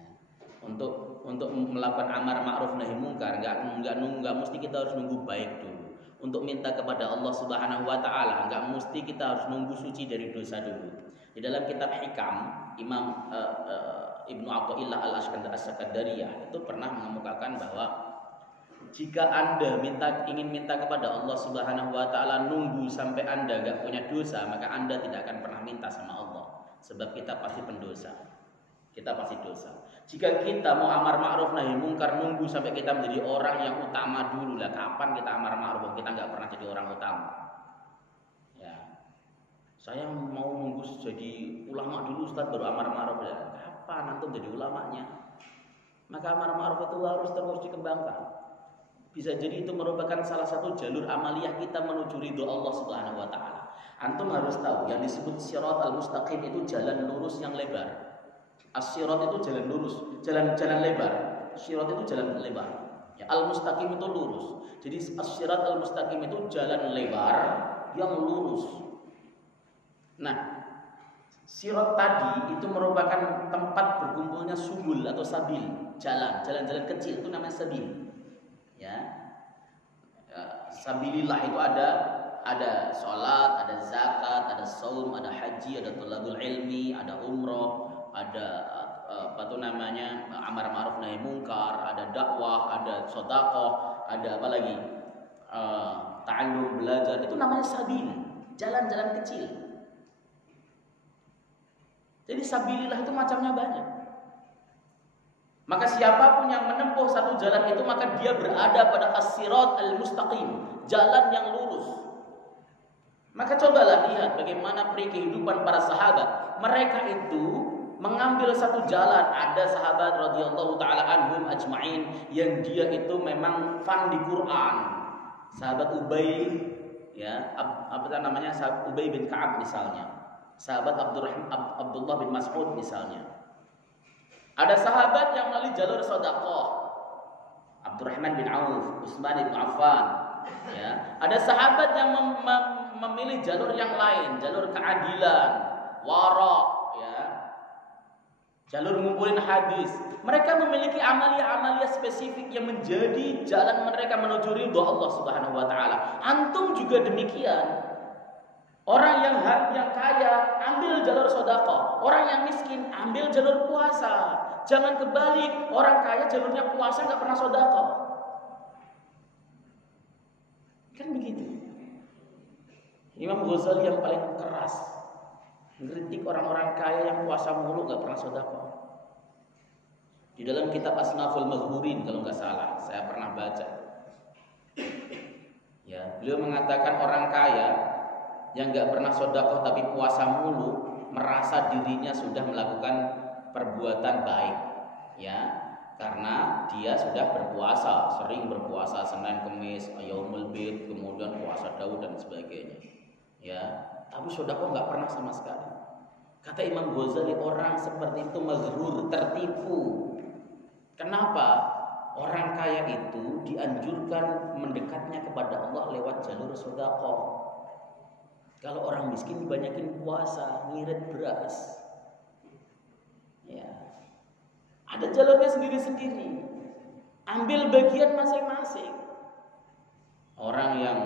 Untuk melakukan amar ma'ruf nahi mungkar, nggak mesti kita harus nunggu baik dulu. Untuk minta kepada Allah Subhanahu wa taala, nggak mesti kita harus nunggu suci dari dosa dulu. Di dalam kitab Hikam, Imam Ibnu Athaillah Al-Asqadariyah itu pernah mengemukakan bahwa jika Anda ingin minta kepada Allah Subhanahu wa taala nunggu sampai Anda enggak punya dosa, maka Anda tidak akan pernah minta sama Allah, sebab kita pasti pendosa. Kita pasti dosa. Jika kita mau amar ma'ruf nahi mungkar nunggu sampai kita menjadi orang yang utama dulu, lah kapan kita amar ma'ruf? Kita enggak pernah jadi orang utama. Ya. Saya mau nunggu jadi ulama dulu Ustaz baru amar ma'ruf. Ya. Kapan antum jadi ulamanya? Maka amar ma'ruf itu harus terus dikembangkan. Bisa jadi itu merupakan salah satu jalur amaliyah kita menuju ridho Allah Subhanahu wa taala. Antum harus tahu yang disebut sirat al-mustaqim itu jalan lurus yang lebar. As-sirat itu jalan lurus, jalan lebar. Sirat itu jalan lebar. Ya, al-mustaqim itu lurus. Jadi as-sirat al-mustaqim itu jalan lebar yang lurus. Nah, sirat tadi itu merupakan tempat berkumpulnya subul atau sabil, jalan-jalan kecil itu namanya sabil. Ya. Sabilillah itu ada sholat, ada zakat, ada saum, ada haji, ada thalabul ilmi, ada umroh, ada amar ma'ruf nahi mungkar, ada dakwah, ada sedekah, ada apa lagi? Ta'allum, belajar. Itu namanya sabil, jalan-jalan kecil. Jadi sabilillah itu macamnya banyak. Maka siapapun yang menempuh satu jalan itu maka dia berada pada as-sirat al-mustaqim, jalan yang lurus. Maka cobalah lihat bagaimana peri kehidupan para sahabat. Mereka itu mengambil satu jalan. Ada sahabat radhiyallahu taala anhum ajma'in yang dia itu memang fan di Quran. Sahabat Ubay, ya, sahabat Ubay bin Ka'ab misalnya. Sahabat Abdullah bin Mas'ud misalnya. Ada sahabat yang melalui jalur sedekah, Abdurrahman bin Auf, Utsman bin Affan. Ya. Ada sahabat yang memilih jalur yang lain, jalur keadilan, wara, ya. Jalur ngumpulin hadis. Mereka memiliki amalia-amalia spesifik yang menjadi jalan mereka menuju ridho Allah Subhanahu wa taala. Antum juga demikian. Orang yang kaya ambil jalur sedekah, orang yang miskin ambil jalur puasa. Jangan kebalik, orang kaya jalurnya puasa nggak pernah sedekah. Kan begitu. Imam Ghazali yang paling keras mengkritik orang-orang kaya yang puasa mulu nggak pernah sedekah. Di dalam kitab Asnaful Maghmurin kalau nggak salah, saya pernah baca. Ya, beliau mengatakan orang kaya yang nggak pernah sedekah tapi puasa mulu merasa dirinya sudah melakukan perbuatan baik, ya, karena dia sudah berpuasa, sering berpuasa Senin, Kamis, Yaumul Bid, kemudian puasa Daud dan sebagainya, ya, tapi sedekah nggak pernah sama sekali. Kata Imam Ghazali, orang seperti itu maghrur, tertipu. Kenapa? Orang kaya itu dianjurkan mendekatnya kepada Allah lewat jalur sedekah. Kalau orang miskin dibanyakin puasa, ngirit beras. Ya. Ada jalurnya sendiri-sendiri. Ambil bagian masing-masing. Orang yang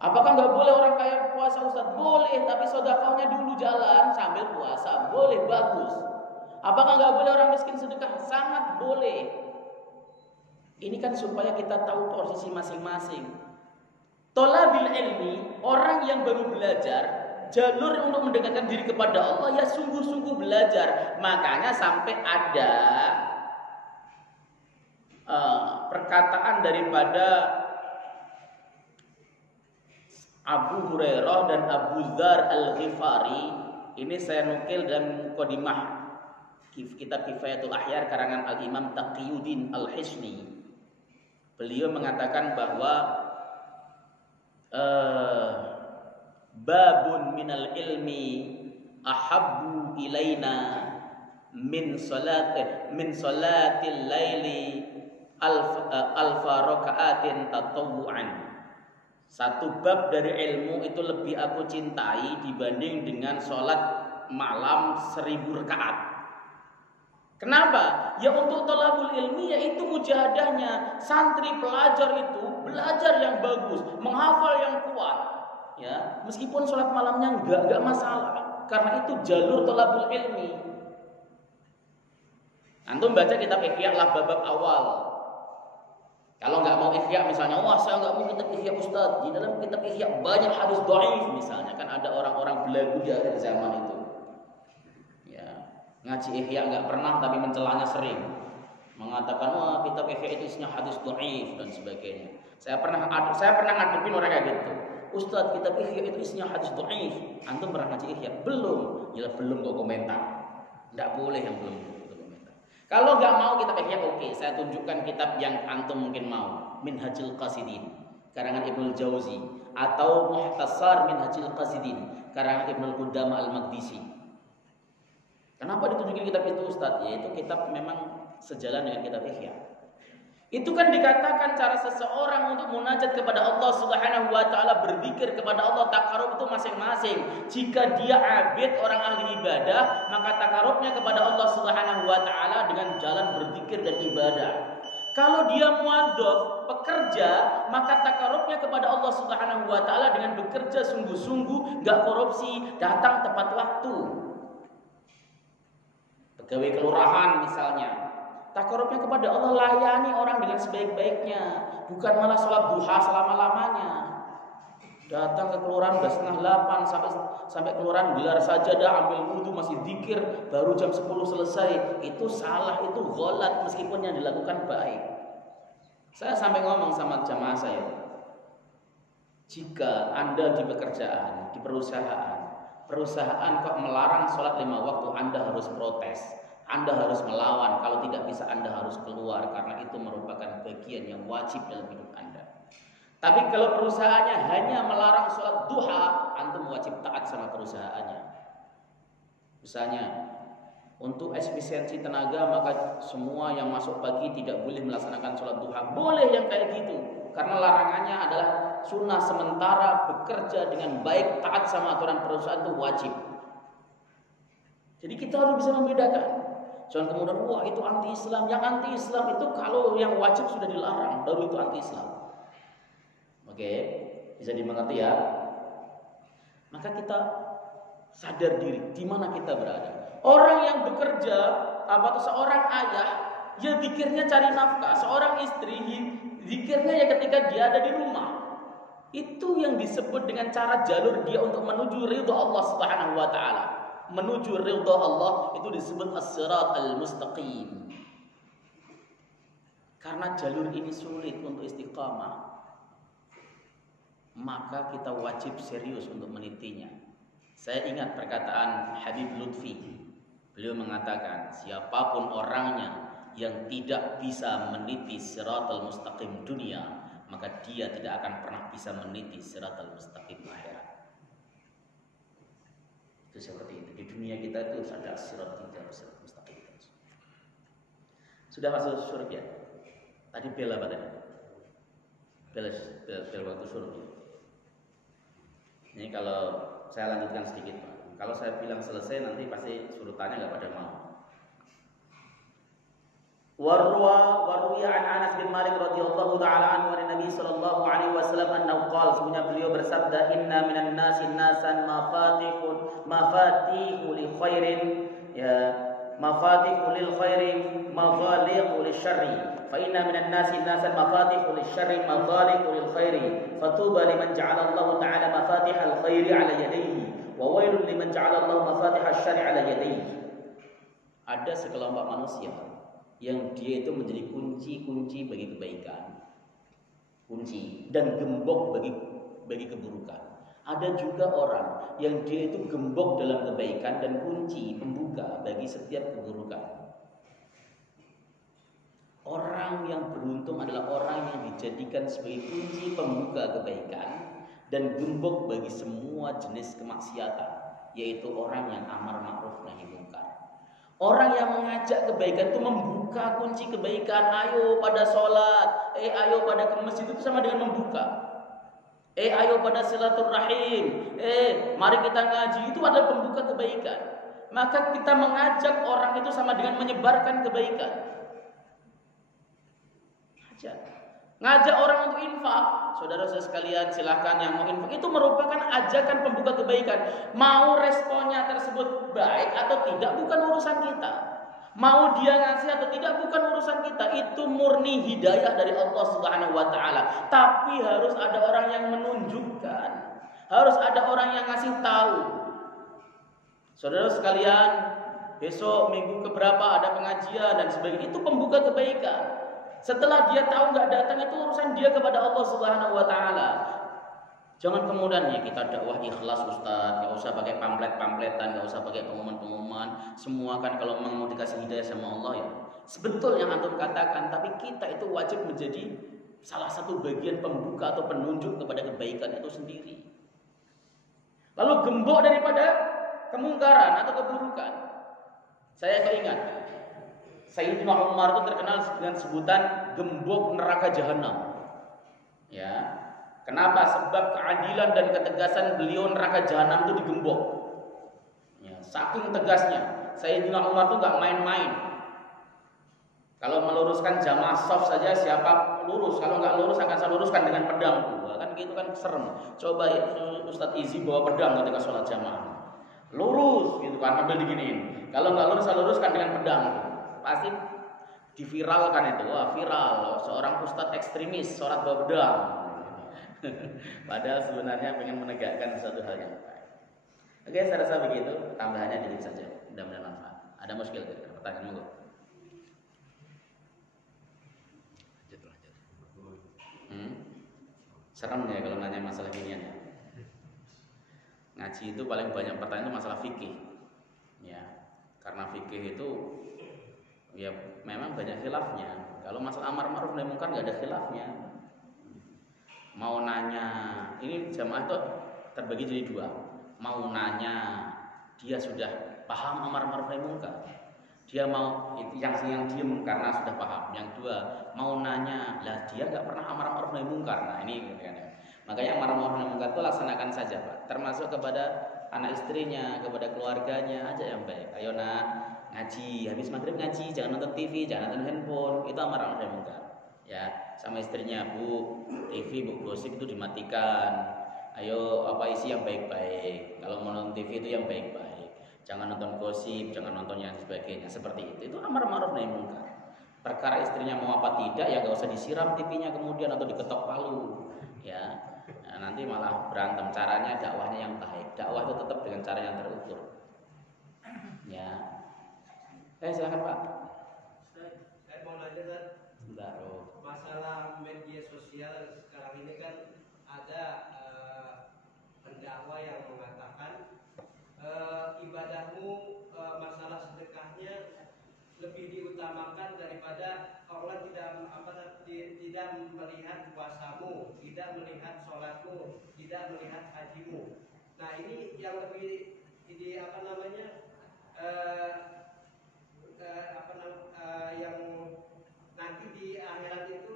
apakah nggak boleh orang kaya puasa Ustaz? Boleh, tapi sedekahnya dulu jalan sambil puasa. Boleh, bagus. Apakah nggak boleh orang miskin sedekah? Sangat boleh. Ini kan supaya kita tahu posisi masing-masing. Thalabil ilmi, orang yang baru belajar, jalur untuk mendekatkan diri kepada Allah ya sungguh-sungguh belajar. Makanya sampai ada perkataan daripada Abu Hurairah dan Abu Dzar Al-Ghifari. Ini saya nukil dalam Muqaddimah kitab Kifayatul Ahyar karangan Al-Imam Taqiyuddin Al-Hisni. Beliau mengatakan bahwa babun minal ilmi ahabbu ilaina min salatil laili alfa rakaatin tatawwu'an. Satu bab dari ilmu itu lebih aku cintai dibanding dengan sholat malam 1000 rakaat. Kenapa? Ya untuk thalabul ilmi, yaitu mujahadahnya. Santri pelajar itu belajar yang bagus, menghafal yang kuat. Ya, meskipun sholat malamnya enggak masalah, karena itu jalur thalabul ilmi. Antum baca kitab Ihya lah bab awal. Kalau nggak mau Ihya misalnya, wah saya nggak mau kitab Ihya Ustaz. Di dalam kitab Ihya banyak hadis dhaif misalnya, kan ada orang-orang belagu di akhir zaman itu. Ya, ngaji Ihya nggak pernah tapi mencelanya sering. Mengatakan wah kitab Ihya itu isinya hadis dhaif dan sebagainya. Saya pernah ngadepin orang kayak gitu. Ustaz, kitab Ihya itu isinya hadis dhaif. Antum pernah ngaji Ihya? Belum. Ya belum kok komentar. Nggak boleh yang belum. Kalau nggak mau kitab Ihya, oke, saya tunjukkan kitab yang antum mungkin mau. Minhajul Qasidin, karangan Ibnul Jauzi, atau Muhtasar Minhajul Qasidin, karangan Ibnul Qudamah Al-Maqdisi. Kenapa ditunjukin kitab itu Ustaz? Yaitu kitab memang sejalan dengan kitab Ihya. Itu kan dikatakan cara seseorang untuk munajat kepada Allah Subhanahu wa taala, berzikir kepada Allah, takarub itu masing-masing. Jika dia abid, orang ahli ibadah, maka takarubnya kepada Allah Subhanahu wa taala dengan jalan berzikir dan ibadah. Kalau dia muadzaf, pekerja, maka takarubnya kepada Allah Subhanahu wa taala dengan bekerja sungguh-sungguh, enggak korupsi, datang tepat waktu. Pegawai kelurahan misalnya, takarubnya kepada Allah, layani orang dengan sebaik-baiknya, bukan malah sholat duha selama-lamanya. Datang ke kelurahan udah 7:30 sampai kelurahan gelar sajadah, ambil wudhu, masih zikir, baru jam 10 selesai. Itu salah, itu ghalat meskipun yang dilakukan baik. Saya sampai ngomong sama jamaah saya, jika Anda di pekerjaan, di perusahaan kok melarang sholat 5 waktu, Anda harus protes. Anda harus melawan, kalau tidak bisa Anda harus keluar, karena itu merupakan bagian yang wajib dalam hidup Anda. Tapi kalau perusahaannya hanya melarang sholat duha, antum wajib taat sama perusahaannya. Misalnya, untuk efisiensi tenaga, maka semua yang masuk pagi tidak boleh melaksanakan sholat duha. Boleh yang kayak gitu, karena larangannya adalah sunnah sementara. Bekerja dengan baik, taat sama aturan perusahaan itu wajib. Jadi kita harus bisa membedakan. Jangan kemudian, wah itu anti-Islam. Yang anti-Islam itu kalau yang wajib sudah dilarang, baru itu anti-Islam. Oke, bisa dimengerti ya. Maka kita sadar diri di mana kita berada. Orang yang bekerja, seorang ayah, ya zikirnya cari nafkah. Seorang istri, zikirnya ya ketika dia ada di rumah. Itu yang disebut dengan cara jalur dia untuk menuju ridha Allah Subhanahu wa taala. Menuju ridha Allah itu disebut as-sirat al-mustaqim. Karena jalur ini sulit untuk istiqamah, maka kita wajib serius untuk menitinya. Saya ingat perkataan Habib Lutfi. Beliau mengatakan, siapapun orangnya yang tidak bisa meniti siratal mustaqim dunia, maka dia tidak akan pernah bisa meniti siratal mustaqim akhirat. Itu seperti itu. Di dunia kita itu ada sirat tidak sirat mustaqim. Sudah masuk surga. Tadi bel apa tadi? Bel waktu surga. Ini kalau saya lanjutkan sedikit, Pak. Kalau saya bilang selesai nanti pasti suruh tanya nggak pada mau. Warwiya an Anas bin Malik radhiyallahu taala anhu dari Nabi sallallahu alaihi wasallam annahu qala, sebenarnya beliau bersabda, inna minan nasi nasan mafatihu li khairin, ya, mafatihu lil khairi maghaliqu lisyarri, fa inna minan nasi nasan mafatihu lisyarri maghaliqu lil khairi, fatuba liman ja'ala Allah taala mafatihal khairi ala yadayhi wa wailun liman ja'ala Allah mafatihal syarri ala yadayhi. Ada sekelompok manusia yang dia itu menjadi kunci-kunci bagi kebaikan, kunci dan gembok bagi keburukan. Ada juga orang yang dia itu gembok dalam kebaikan dan kunci pembuka bagi setiap keburukan. Orang yang beruntung adalah orang yang dijadikan sebagai kunci pembuka kebaikan dan gembok bagi semua jenis kemaksiatan, yaitu orang yang amar ma'ruf nahi munkar. Orang yang mengajak kebaikan itu membuka kunci kebaikan. Ayo pada sholat, ayo pada ke masjid, itu sama dengan membuka. Ayo pada silaturahim, mari kita ngaji, itu adalah pembuka kebaikan. Maka kita mengajak orang itu sama dengan menyebarkan kebaikan. Ngajak orang untuk infak, saudara-saudara sekalian, silakan yang mau infak, itu merupakan ajakan pembuka kebaikan. Mau responnya tersebut baik atau tidak bukan urusan kita. Mau dia ngasih atau tidak bukan urusan kita. Itu murni hidayah dari Allah Subhanahu wa taala. Tapi harus ada orang yang menunjukkan. Harus ada orang yang ngasih tahu. Saudara sekalian, besok minggu keberapa ada pengajian dan sebagainya, itu pembuka kebaikan. Setelah dia tahu nggak datang, itu urusan dia kepada Allah Subhanahu wa taala. Jangan kemudian ya kita dakwah ikhlas Ustaz, nggak usah pakai pamflet-pamfletan, nggak usah pakai pengumuman-pengumuman. Semua kan kalau memang mau dikasih hidayah sama Allah ya. Sebetul yang antum katakan, tapi kita itu wajib menjadi salah satu bagian pembuka atau penunjuk kepada kebaikan itu sendiri. Lalu gembok daripada kemungkaran atau keburukan. Saya keingat Sayyidina Umar itu terkenal dengan sebutan gembok neraka jahanam. Ya. Kenapa? Sebab keadilan dan ketegasan beliau neraka jahanam itu digembok. Ya, saking tegasnya. Sayyidina Umar itu enggak main-main. Kalau meluruskan jamaah shaf saja siapa lurus, kalau enggak lurus akan saya luruskan dengan pedang. Wah, kan gitu kan serem. Coba ya, Ustadz Izi bawa pedang ketika sholat jamaah. Lurus gitu kan, sambil diginiin. Kalau enggak lurus saya luruskan dengan pedang. Pasti diviralkan itu. Wah, viral seorang ustadz ekstremis sholat bawa pedang. Padahal sebenarnya pengen menegakkan suatu hal yang baik. Oke, saya rasa begitu. Tambahannya dikit saja. Mudah-mudahan manfaat. Ada muskil kira-kira? Pertanyaan monggo. Serem ya kalau nanya masalah ginian ya. Ngaji itu paling banyak pertanyaan itu masalah fikih. Ya, karena fikih itu ya memang banyak khilafnya. Kalau masalah amar ma'ruf nahi munkar nggak ada khilafnya. Mau nanya, ini jamaah itu terbagi jadi dua. Mau nanya, dia sudah paham amar ma'ruf nahi munkar. Dia mau yang diem karena sudah paham. Yang dua mau nanya, lah dia nggak pernah amar ma'ruf nahi munkar. Nah ini kan. Makanya amar ma'ruf nahi munkar itu laksanakan saja Pak. Termasuk kepada anak istrinya, kepada keluarganya aja yang baik. Ayo nak ngaji, habis maghrib ngaji, jangan nonton TV, jangan nonton handphone, itu amar ma'ruf nahi munkar. Ya, sama istrinya, Bu, TV, Bu, gosip itu dimatikan. Ayo apa isi yang baik-baik. Kalau mau nonton TV itu yang baik-baik. Jangan nonton gosip, jangan nonton yang sebagainya. Seperti itu amar ma'ruf nahi munkar. Perkara istrinya mau apa tidak ya nggak usah disiram TV-nya kemudian atau diketok palu. Ya, nah, nanti malah berantem. Caranya dakwahnya yang baik. Dakwah itu tetap dengan cara yang terukur. Ya. Silakan Pak. Saya mau nanya kan, Bentar, masalah media sosial sekarang ini kan ada pendakwa yang mengatakan ibadahmu masalah sedekahnya lebih diutamakan daripada Allah tidak melihat puasamu, tidak melihat sholatmu, tidak melihat hajimu. Nah ini yang lebih yang nanti di akhirat itu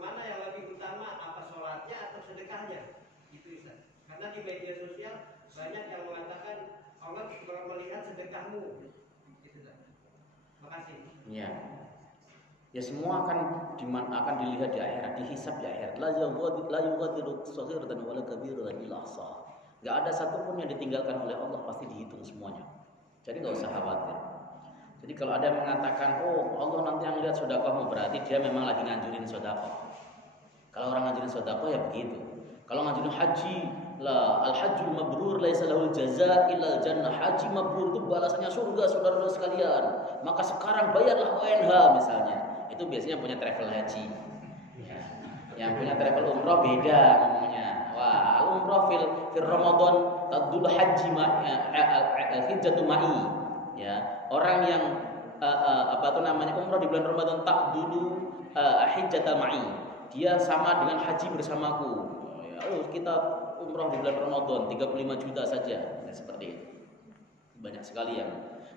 mana yang lebih utama, apa sholatnya atau sedekahnya? Itu Ustaz. Karena di media sosial banyak yang mengatakan Allah melihat sedekahmu. Gitu Ustaz. Makasih. Ya. Ya semua akan dilihat di akhirat, dihisab di akhirat. La yughadiru saghiratan wala kabiratan illa ahsaha. Enggak ada satupun yang ditinggalkan oleh Allah, pasti dihitung semuanya. Jadi enggak usah khawatir. Jadi kalau ada yang mengatakan, oh Allah nanti yang lihat sedekahmu, berarti dia memang lagi nganjurin sedekah. Kalau orang nganjurin sedekah ya begitu. Kalau nganjurin haji, la al-hajjul mabrur laisa lahul jazaa illa jannah. Haji mabrur itu balasannya surga, saudara-saudara sekalian. Maka sekarang bayarlah ONH misalnya. Itu biasanya punya travel haji. Ya. Yang punya travel umroh beda ngomongnya. Wah, al-umroh fil Ramadan tadul haji al-hijjatu ma'i. Ya, orang yang umroh di bulan Ramadan tak dulu hijjatal ma'i. Dia sama dengan haji bersamaku. Ayo kita umroh di bulan Ramadan 35 juta saja. Nah, seperti itu. Banyak sekali yang.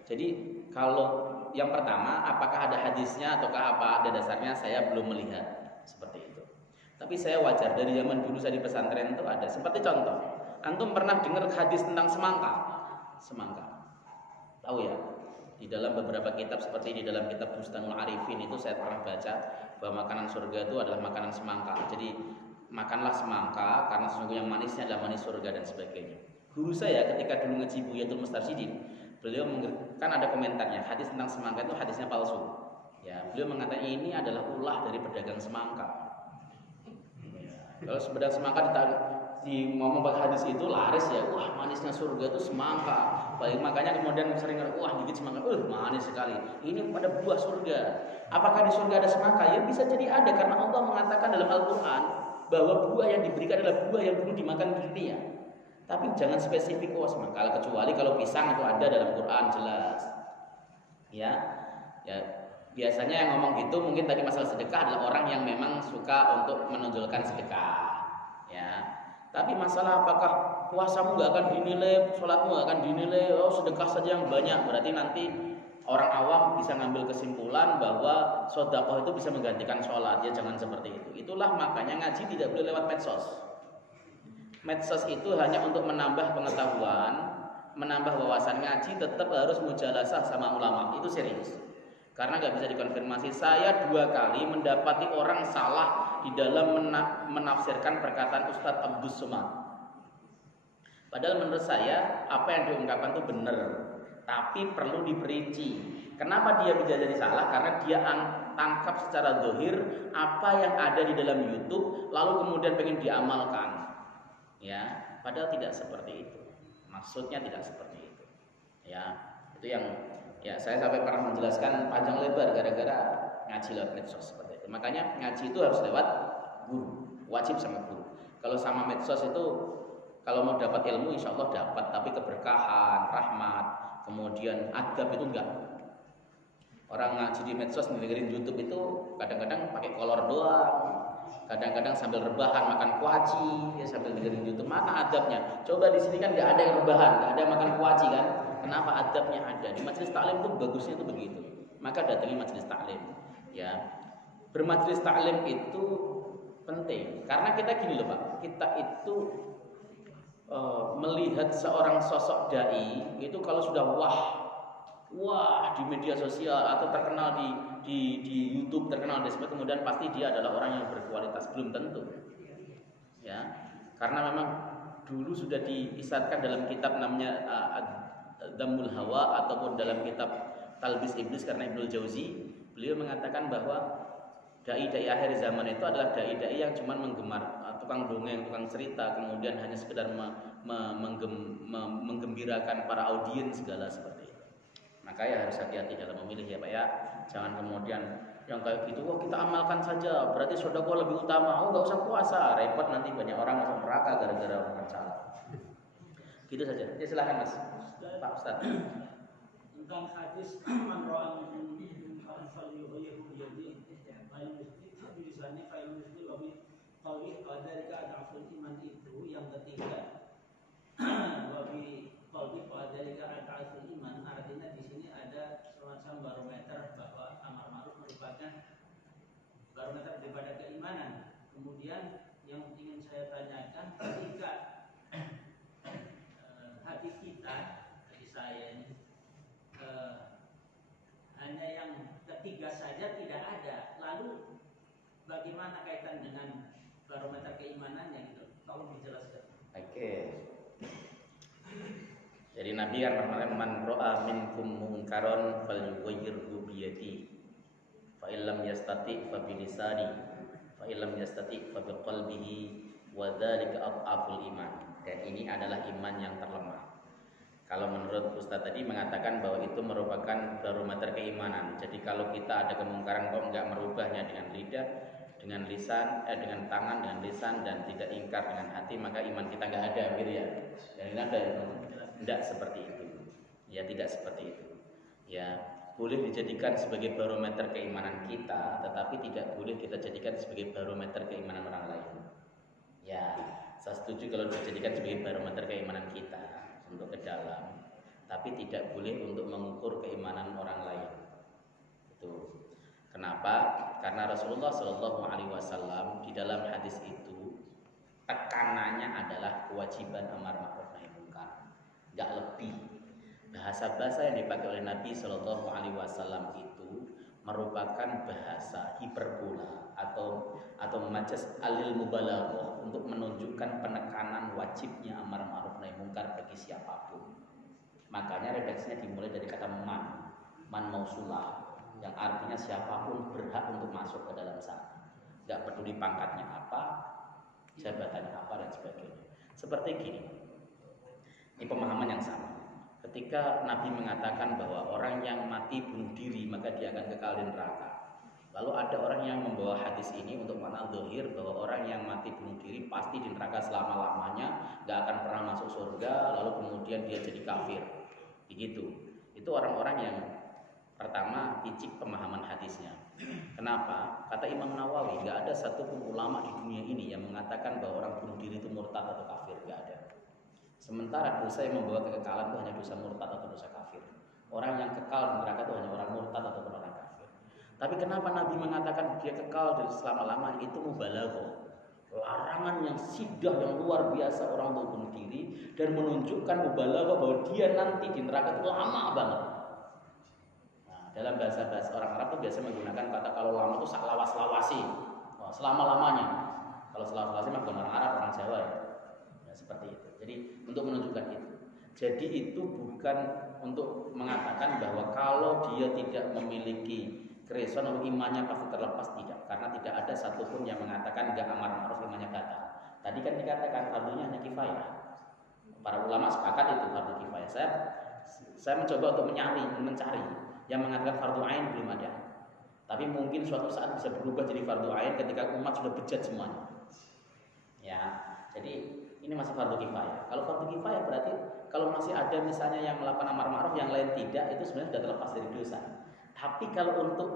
Jadi kalau yang pertama, apakah ada hadisnya ataukah apa ada dasarnya, saya belum melihat seperti itu. Tapi saya wajar dari zaman dulu saya di pesantren itu ada. Seperti contoh, antum pernah dengar hadis tentang semangka? Semangka. Tahu ya? Di dalam beberapa kitab seperti di dalam kitab Bustanul Arifin itu saya pernah baca bahwa makanan surga itu adalah makanan semangka. Jadi makanlah semangka karena sesungguhnya manisnya adalah manis surga dan sebagainya. Guru saya ketika dulu ngaji Buyatul Mustarsyidin, beliau kan ada komentarnya, hadis tentang semangka itu hadisnya palsu. Ya, beliau mengatakan ini adalah ulah dari pedagang semangka. Kalau pedagang semangka di ngomong pakai hadis itu laris ya, wah manisnya surga itu semangka. Baik, makanya kemudian sering wah gigit semangka, manis sekali. Ini pada buah surga. Apakah di surga ada semangka? Ya bisa jadi ada karena Allah mengatakan dalam Al-Qur'an bahwa buah yang diberikan adalah buah yang dulu dimakan di dunia. Tapi jangan spesifik semangka, kecuali kalau pisang itu ada dalam Quran jelas. Ya. Biasanya yang ngomong gitu mungkin tadi masalah sedekah adalah orang yang memang suka untuk menonjolkan sedekah. Ya. Tapi masalah apakah puasamu nggak akan dinilai, sholatmu nggak akan dinilai, sedekah saja yang banyak, berarti nanti orang awam bisa ngambil kesimpulan bahwa sedekah itu bisa menggantikan sholat. Ya jangan seperti itu. Itulah makanya ngaji tidak boleh lewat medsos. Medsos itu hanya untuk menambah pengetahuan, menambah wawasan. Ngaji tetap harus mujalasah sama ulama. Itu serius. Karena nggak bisa dikonfirmasi. Saya 2 kali mendapati orang salah di dalam menafsirkan perkataan Ustadz Abdus Somad. Padahal menurut saya apa yang diungkapkan itu benar, tapi perlu diperinci. Kenapa dia bisa jadi salah? Karena dia tangkap secara zahir apa yang ada di dalam YouTube, lalu kemudian pengen diamalkan. Ya, padahal tidak seperti itu. Maksudnya tidak seperti itu. Ya, itu yang saya sampai pernah menjelaskan panjang lebar gara-gara ngaji lewat medsos seperti itu. Makanya ngaji itu harus lewat guru, wajib sama guru. Kalau sama medsos itu kalau mau dapat ilmu insya Allah dapat, tapi keberkahan, rahmat, kemudian adab itu enggak. Orang ngaji di medsos dengerin YouTube itu kadang-kadang pakai kolor doang. Kadang-kadang sambil rebahan makan kuaci, ya sambil dengerin YouTube. Mana adabnya? Coba di sini kan nggak ada yang rebahan, nggak ada yang makan kuaci kan? Kenapa adabnya ada? Di majelis taklim itu bagusnya itu begitu. Maka datangi majelis taklim. Ya, bermajelis taklim itu penting karena kita gini loh Pak, kita itu melihat seorang sosok dai itu kalau sudah wah di media sosial atau terkenal di YouTube, terkenal di sebagainya, kemudian pasti dia adalah orang yang berkualitas, belum tentu. Ya. Karena memang dulu sudah diisyaratkan dalam kitab namanya Dhammul Hawa ataupun dalam kitab Talbis Iblis karena Ibnu Jauzi, beliau mengatakan bahwa dai-dai akhir zaman itu adalah dai-dai yang cuma menggemar tukang dongeng, tukang cerita, kemudian hanya sekedar menggembirakan para audiens segala seperti itu. Maka ya harus hati-hati dalam memilih ya Pak ya. Jangan kemudian yang kayak gitu, kita amalkan saja, berarti sedekah lebih utama. Nggak usah puasa, repot nanti banyak orang masuk neraka gara-gara orang salah. Gitu saja. Ya silakan Mas. Pak Ustaz. Tentang hadis man ra'a minkum falyughayyirhu bi yadihi fa in istita'a bi lisanihi fa in istita'a bi qalbihi qadarika ad'aful iman itu yang ketiga. Wa bi qalbi qadarika ad'aful iman, artinya di sini ada semacam barometer bahwa amar ma'ruf merupakan barometer daripada keimanan. Kemudian yang ingin saya tanyakan, ketika hati kita, hati saya ini hanya yang ketiga saja tidak ada, Jadi Nabi kan mengatakan man ra'a minkum munkaron falyughayyirhu bi yadihi. Fa illam yastati fa bi lisani, fa illam yastati fa bi qalbihi wa dzalika adhaful iman. Dan ini adalah iman yang terlemah. Kalau menurut Ustaz tadi mengatakan bahwa itu merupakan barometer keimanan. Jadi kalau kita ada kemungkaran kok enggak merubahnya dengan lidah, dengan lisan, dengan tangan, dengan lisan dan tidak ingkar dengan hati, maka iman kita enggak ada, gitu ya. Dan ini ada tidak seperti itu. Ya, tidak seperti itu. Ya, boleh dijadikan sebagai barometer keimanan kita, tetapi tidak boleh kita jadikan sebagai barometer keimanan orang lain. Ya, saya setuju kalau dijadikan sebagai barometer keimanan kita untuk ke dalam, tapi tidak boleh untuk mengukur keimanan orang lain. Itu. Kenapa? Karena Rasulullah Shallallahu Alaihi Wasallam di dalam hadis itu tekanannya adalah kewajiban amar ma'ruf nahi munkar, nggak lebih. Bahasa-bahasa yang dipakai oleh Nabi Shallallahu Alaihi Wasallam itu merupakan bahasa hiperbola atau majas alil mubalaghah untuk menunjukkan penekanan wajibnya amar ma'ruf nahi munkar bagi siapapun. Makanya redaksinya dimulai dari kata man mausulah, yang artinya siapapun berhak untuk masuk ke dalam sana. Gak peduli pangkatnya apa, jabatannya apa dan sebagainya. Seperti gini, ini pemahaman yang sama. Ketika Nabi mengatakan bahwa orang yang mati bunuh diri maka dia akan kekal di neraka. Lalu ada orang yang membawa hadis ini untuk makna zahir bahwa orang yang mati bunuh diri pasti di neraka selama-lamanya, gak akan pernah masuk surga, lalu kemudian dia jadi kafir. Begitu. Itu orang-orang yang pertama icik pemahaman hadisnya. Kenapa? Kata Imam Nawawi, gak ada satupun ulama di dunia ini yang mengatakan bahwa orang bunuh diri itu murtad atau kafir. Gak ada. Sementara dosa yang membawa kekekalan itu hanya dosa murtad atau dosa kafir. Orang yang kekal di neraka itu hanya orang murtad ataupun orang kafir. Tapi kenapa Nabi mengatakan dia kekal dari selama-lamanya? Itu mubalaghah, larangan yang sidah yang luar biasa orang untuk bunuh diri, dan menunjukkan mubalaghah bahwa dia nanti di neraka itu lama banget. Nah, dalam bahasa orang Arab itu biasa menggunakan kata kalau lama itu sak lawas-lawasi, selama-lamanya. Kalau selawas-lawasi mah bukan orang Arab, orang Jawa ya. Ya, seperti itu. Jadi untuk menunjukkan itu. Jadi itu bukan untuk mengatakan bahwa kalau dia tidak memiliki keresuhan lalu imannya pasti terlepas, tidak. Karena tidak ada satupun yang mengatakan enggak amar ma'ruf imannya batal. Tadi kan dikatakan fardunya hanya kifayah. Para ulama sepakat itu fardu kifayah. Saya mencoba untuk mencari yang mengatakan fardu ain belum ada. Tapi mungkin suatu saat bisa berubah jadi fardu ain ketika umat sudah bejat semuanya. Ya, jadi ini masih fardu kifayah. Kalau fardu kifayah berarti kalau masih ada misalnya yang melakukan amar ma'ruf yang lain tidak, itu sebenarnya sudah terlepas dari dosa. Tapi kalau untuk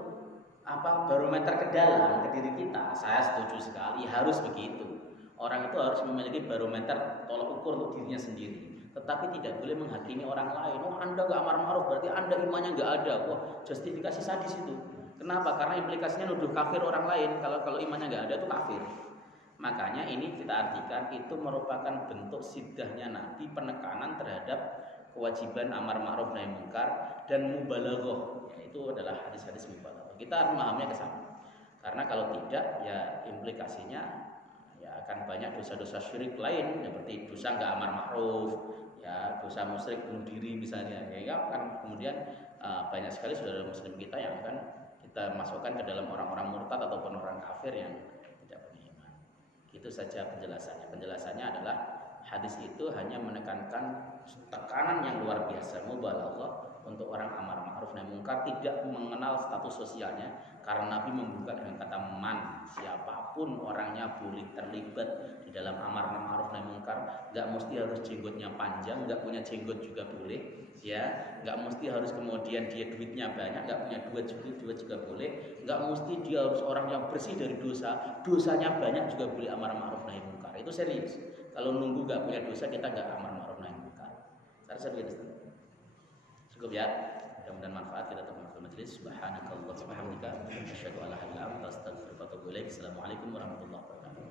barometer ke dalam ke diri kita, saya setuju sekali harus begitu. Orang itu harus memiliki barometer tolak ukur untuk dirinya sendiri. Tetapi tidak boleh menghakimi orang lain. Oh, Anda nggak amar ma'ruf berarti Anda imannya nggak ada. Wah, justifikasi sadis itu. Kenapa? Karena implikasinya nuduh kafir orang lain. Kalau imannya nggak ada itu kafir. Makanya ini kita artikan itu merupakan bentuk sidahnya Nabi, penekanan terhadap kewajiban amar ma'ruf nahi munkar dan mubalaghah. Itu adalah hadis-hadis mubalaghah. Kita memahaminya ke sana. Karena kalau tidak ya implikasinya ya akan banyak dosa-dosa syirik lain seperti dosa enggak amar ma'ruf, ya dosa musyrik bunuh diri misalnya. Ya kan kemudian banyak sekali saudara muslim kita yang akan kita masukkan ke dalam orang-orang murtad ataupun orang kafir yang tidak punya iman. Itu saja penjelasannya. Penjelasannya adalah hadis itu hanya menekankan tekanan yang luar biasa mubalaghah untuk orang amar ma'ruf nahi munkar, tidak mengenal status sosialnya, karena Nabi membuka dengan kata man, siapapun orangnya boleh terlibat di dalam amar ma'ruf nahi munkar. Enggak mesti harus jenggotnya panjang, enggak punya jenggot juga boleh, ya. Enggak mesti harus kemudian dia duitnya banyak, enggak punya duit juga boleh. Enggak mesti dia harus orang yang bersih dari dosa, dosanya banyak juga boleh amar ma'ruf nahi munkar. Itu serius. Kalau nunggu enggak punya dosa kita enggak amar ma'ruf nahi munkar. Serius. Cukup ya. Mudah-mudahan manfaat. Kita tutup majelis. Subhanakallah wa bihamdika asyhadu an la ilaha illa anta astaghfiruka wa atubu ilaik. Assalamualaikum warahmatullahi wabarakatuh.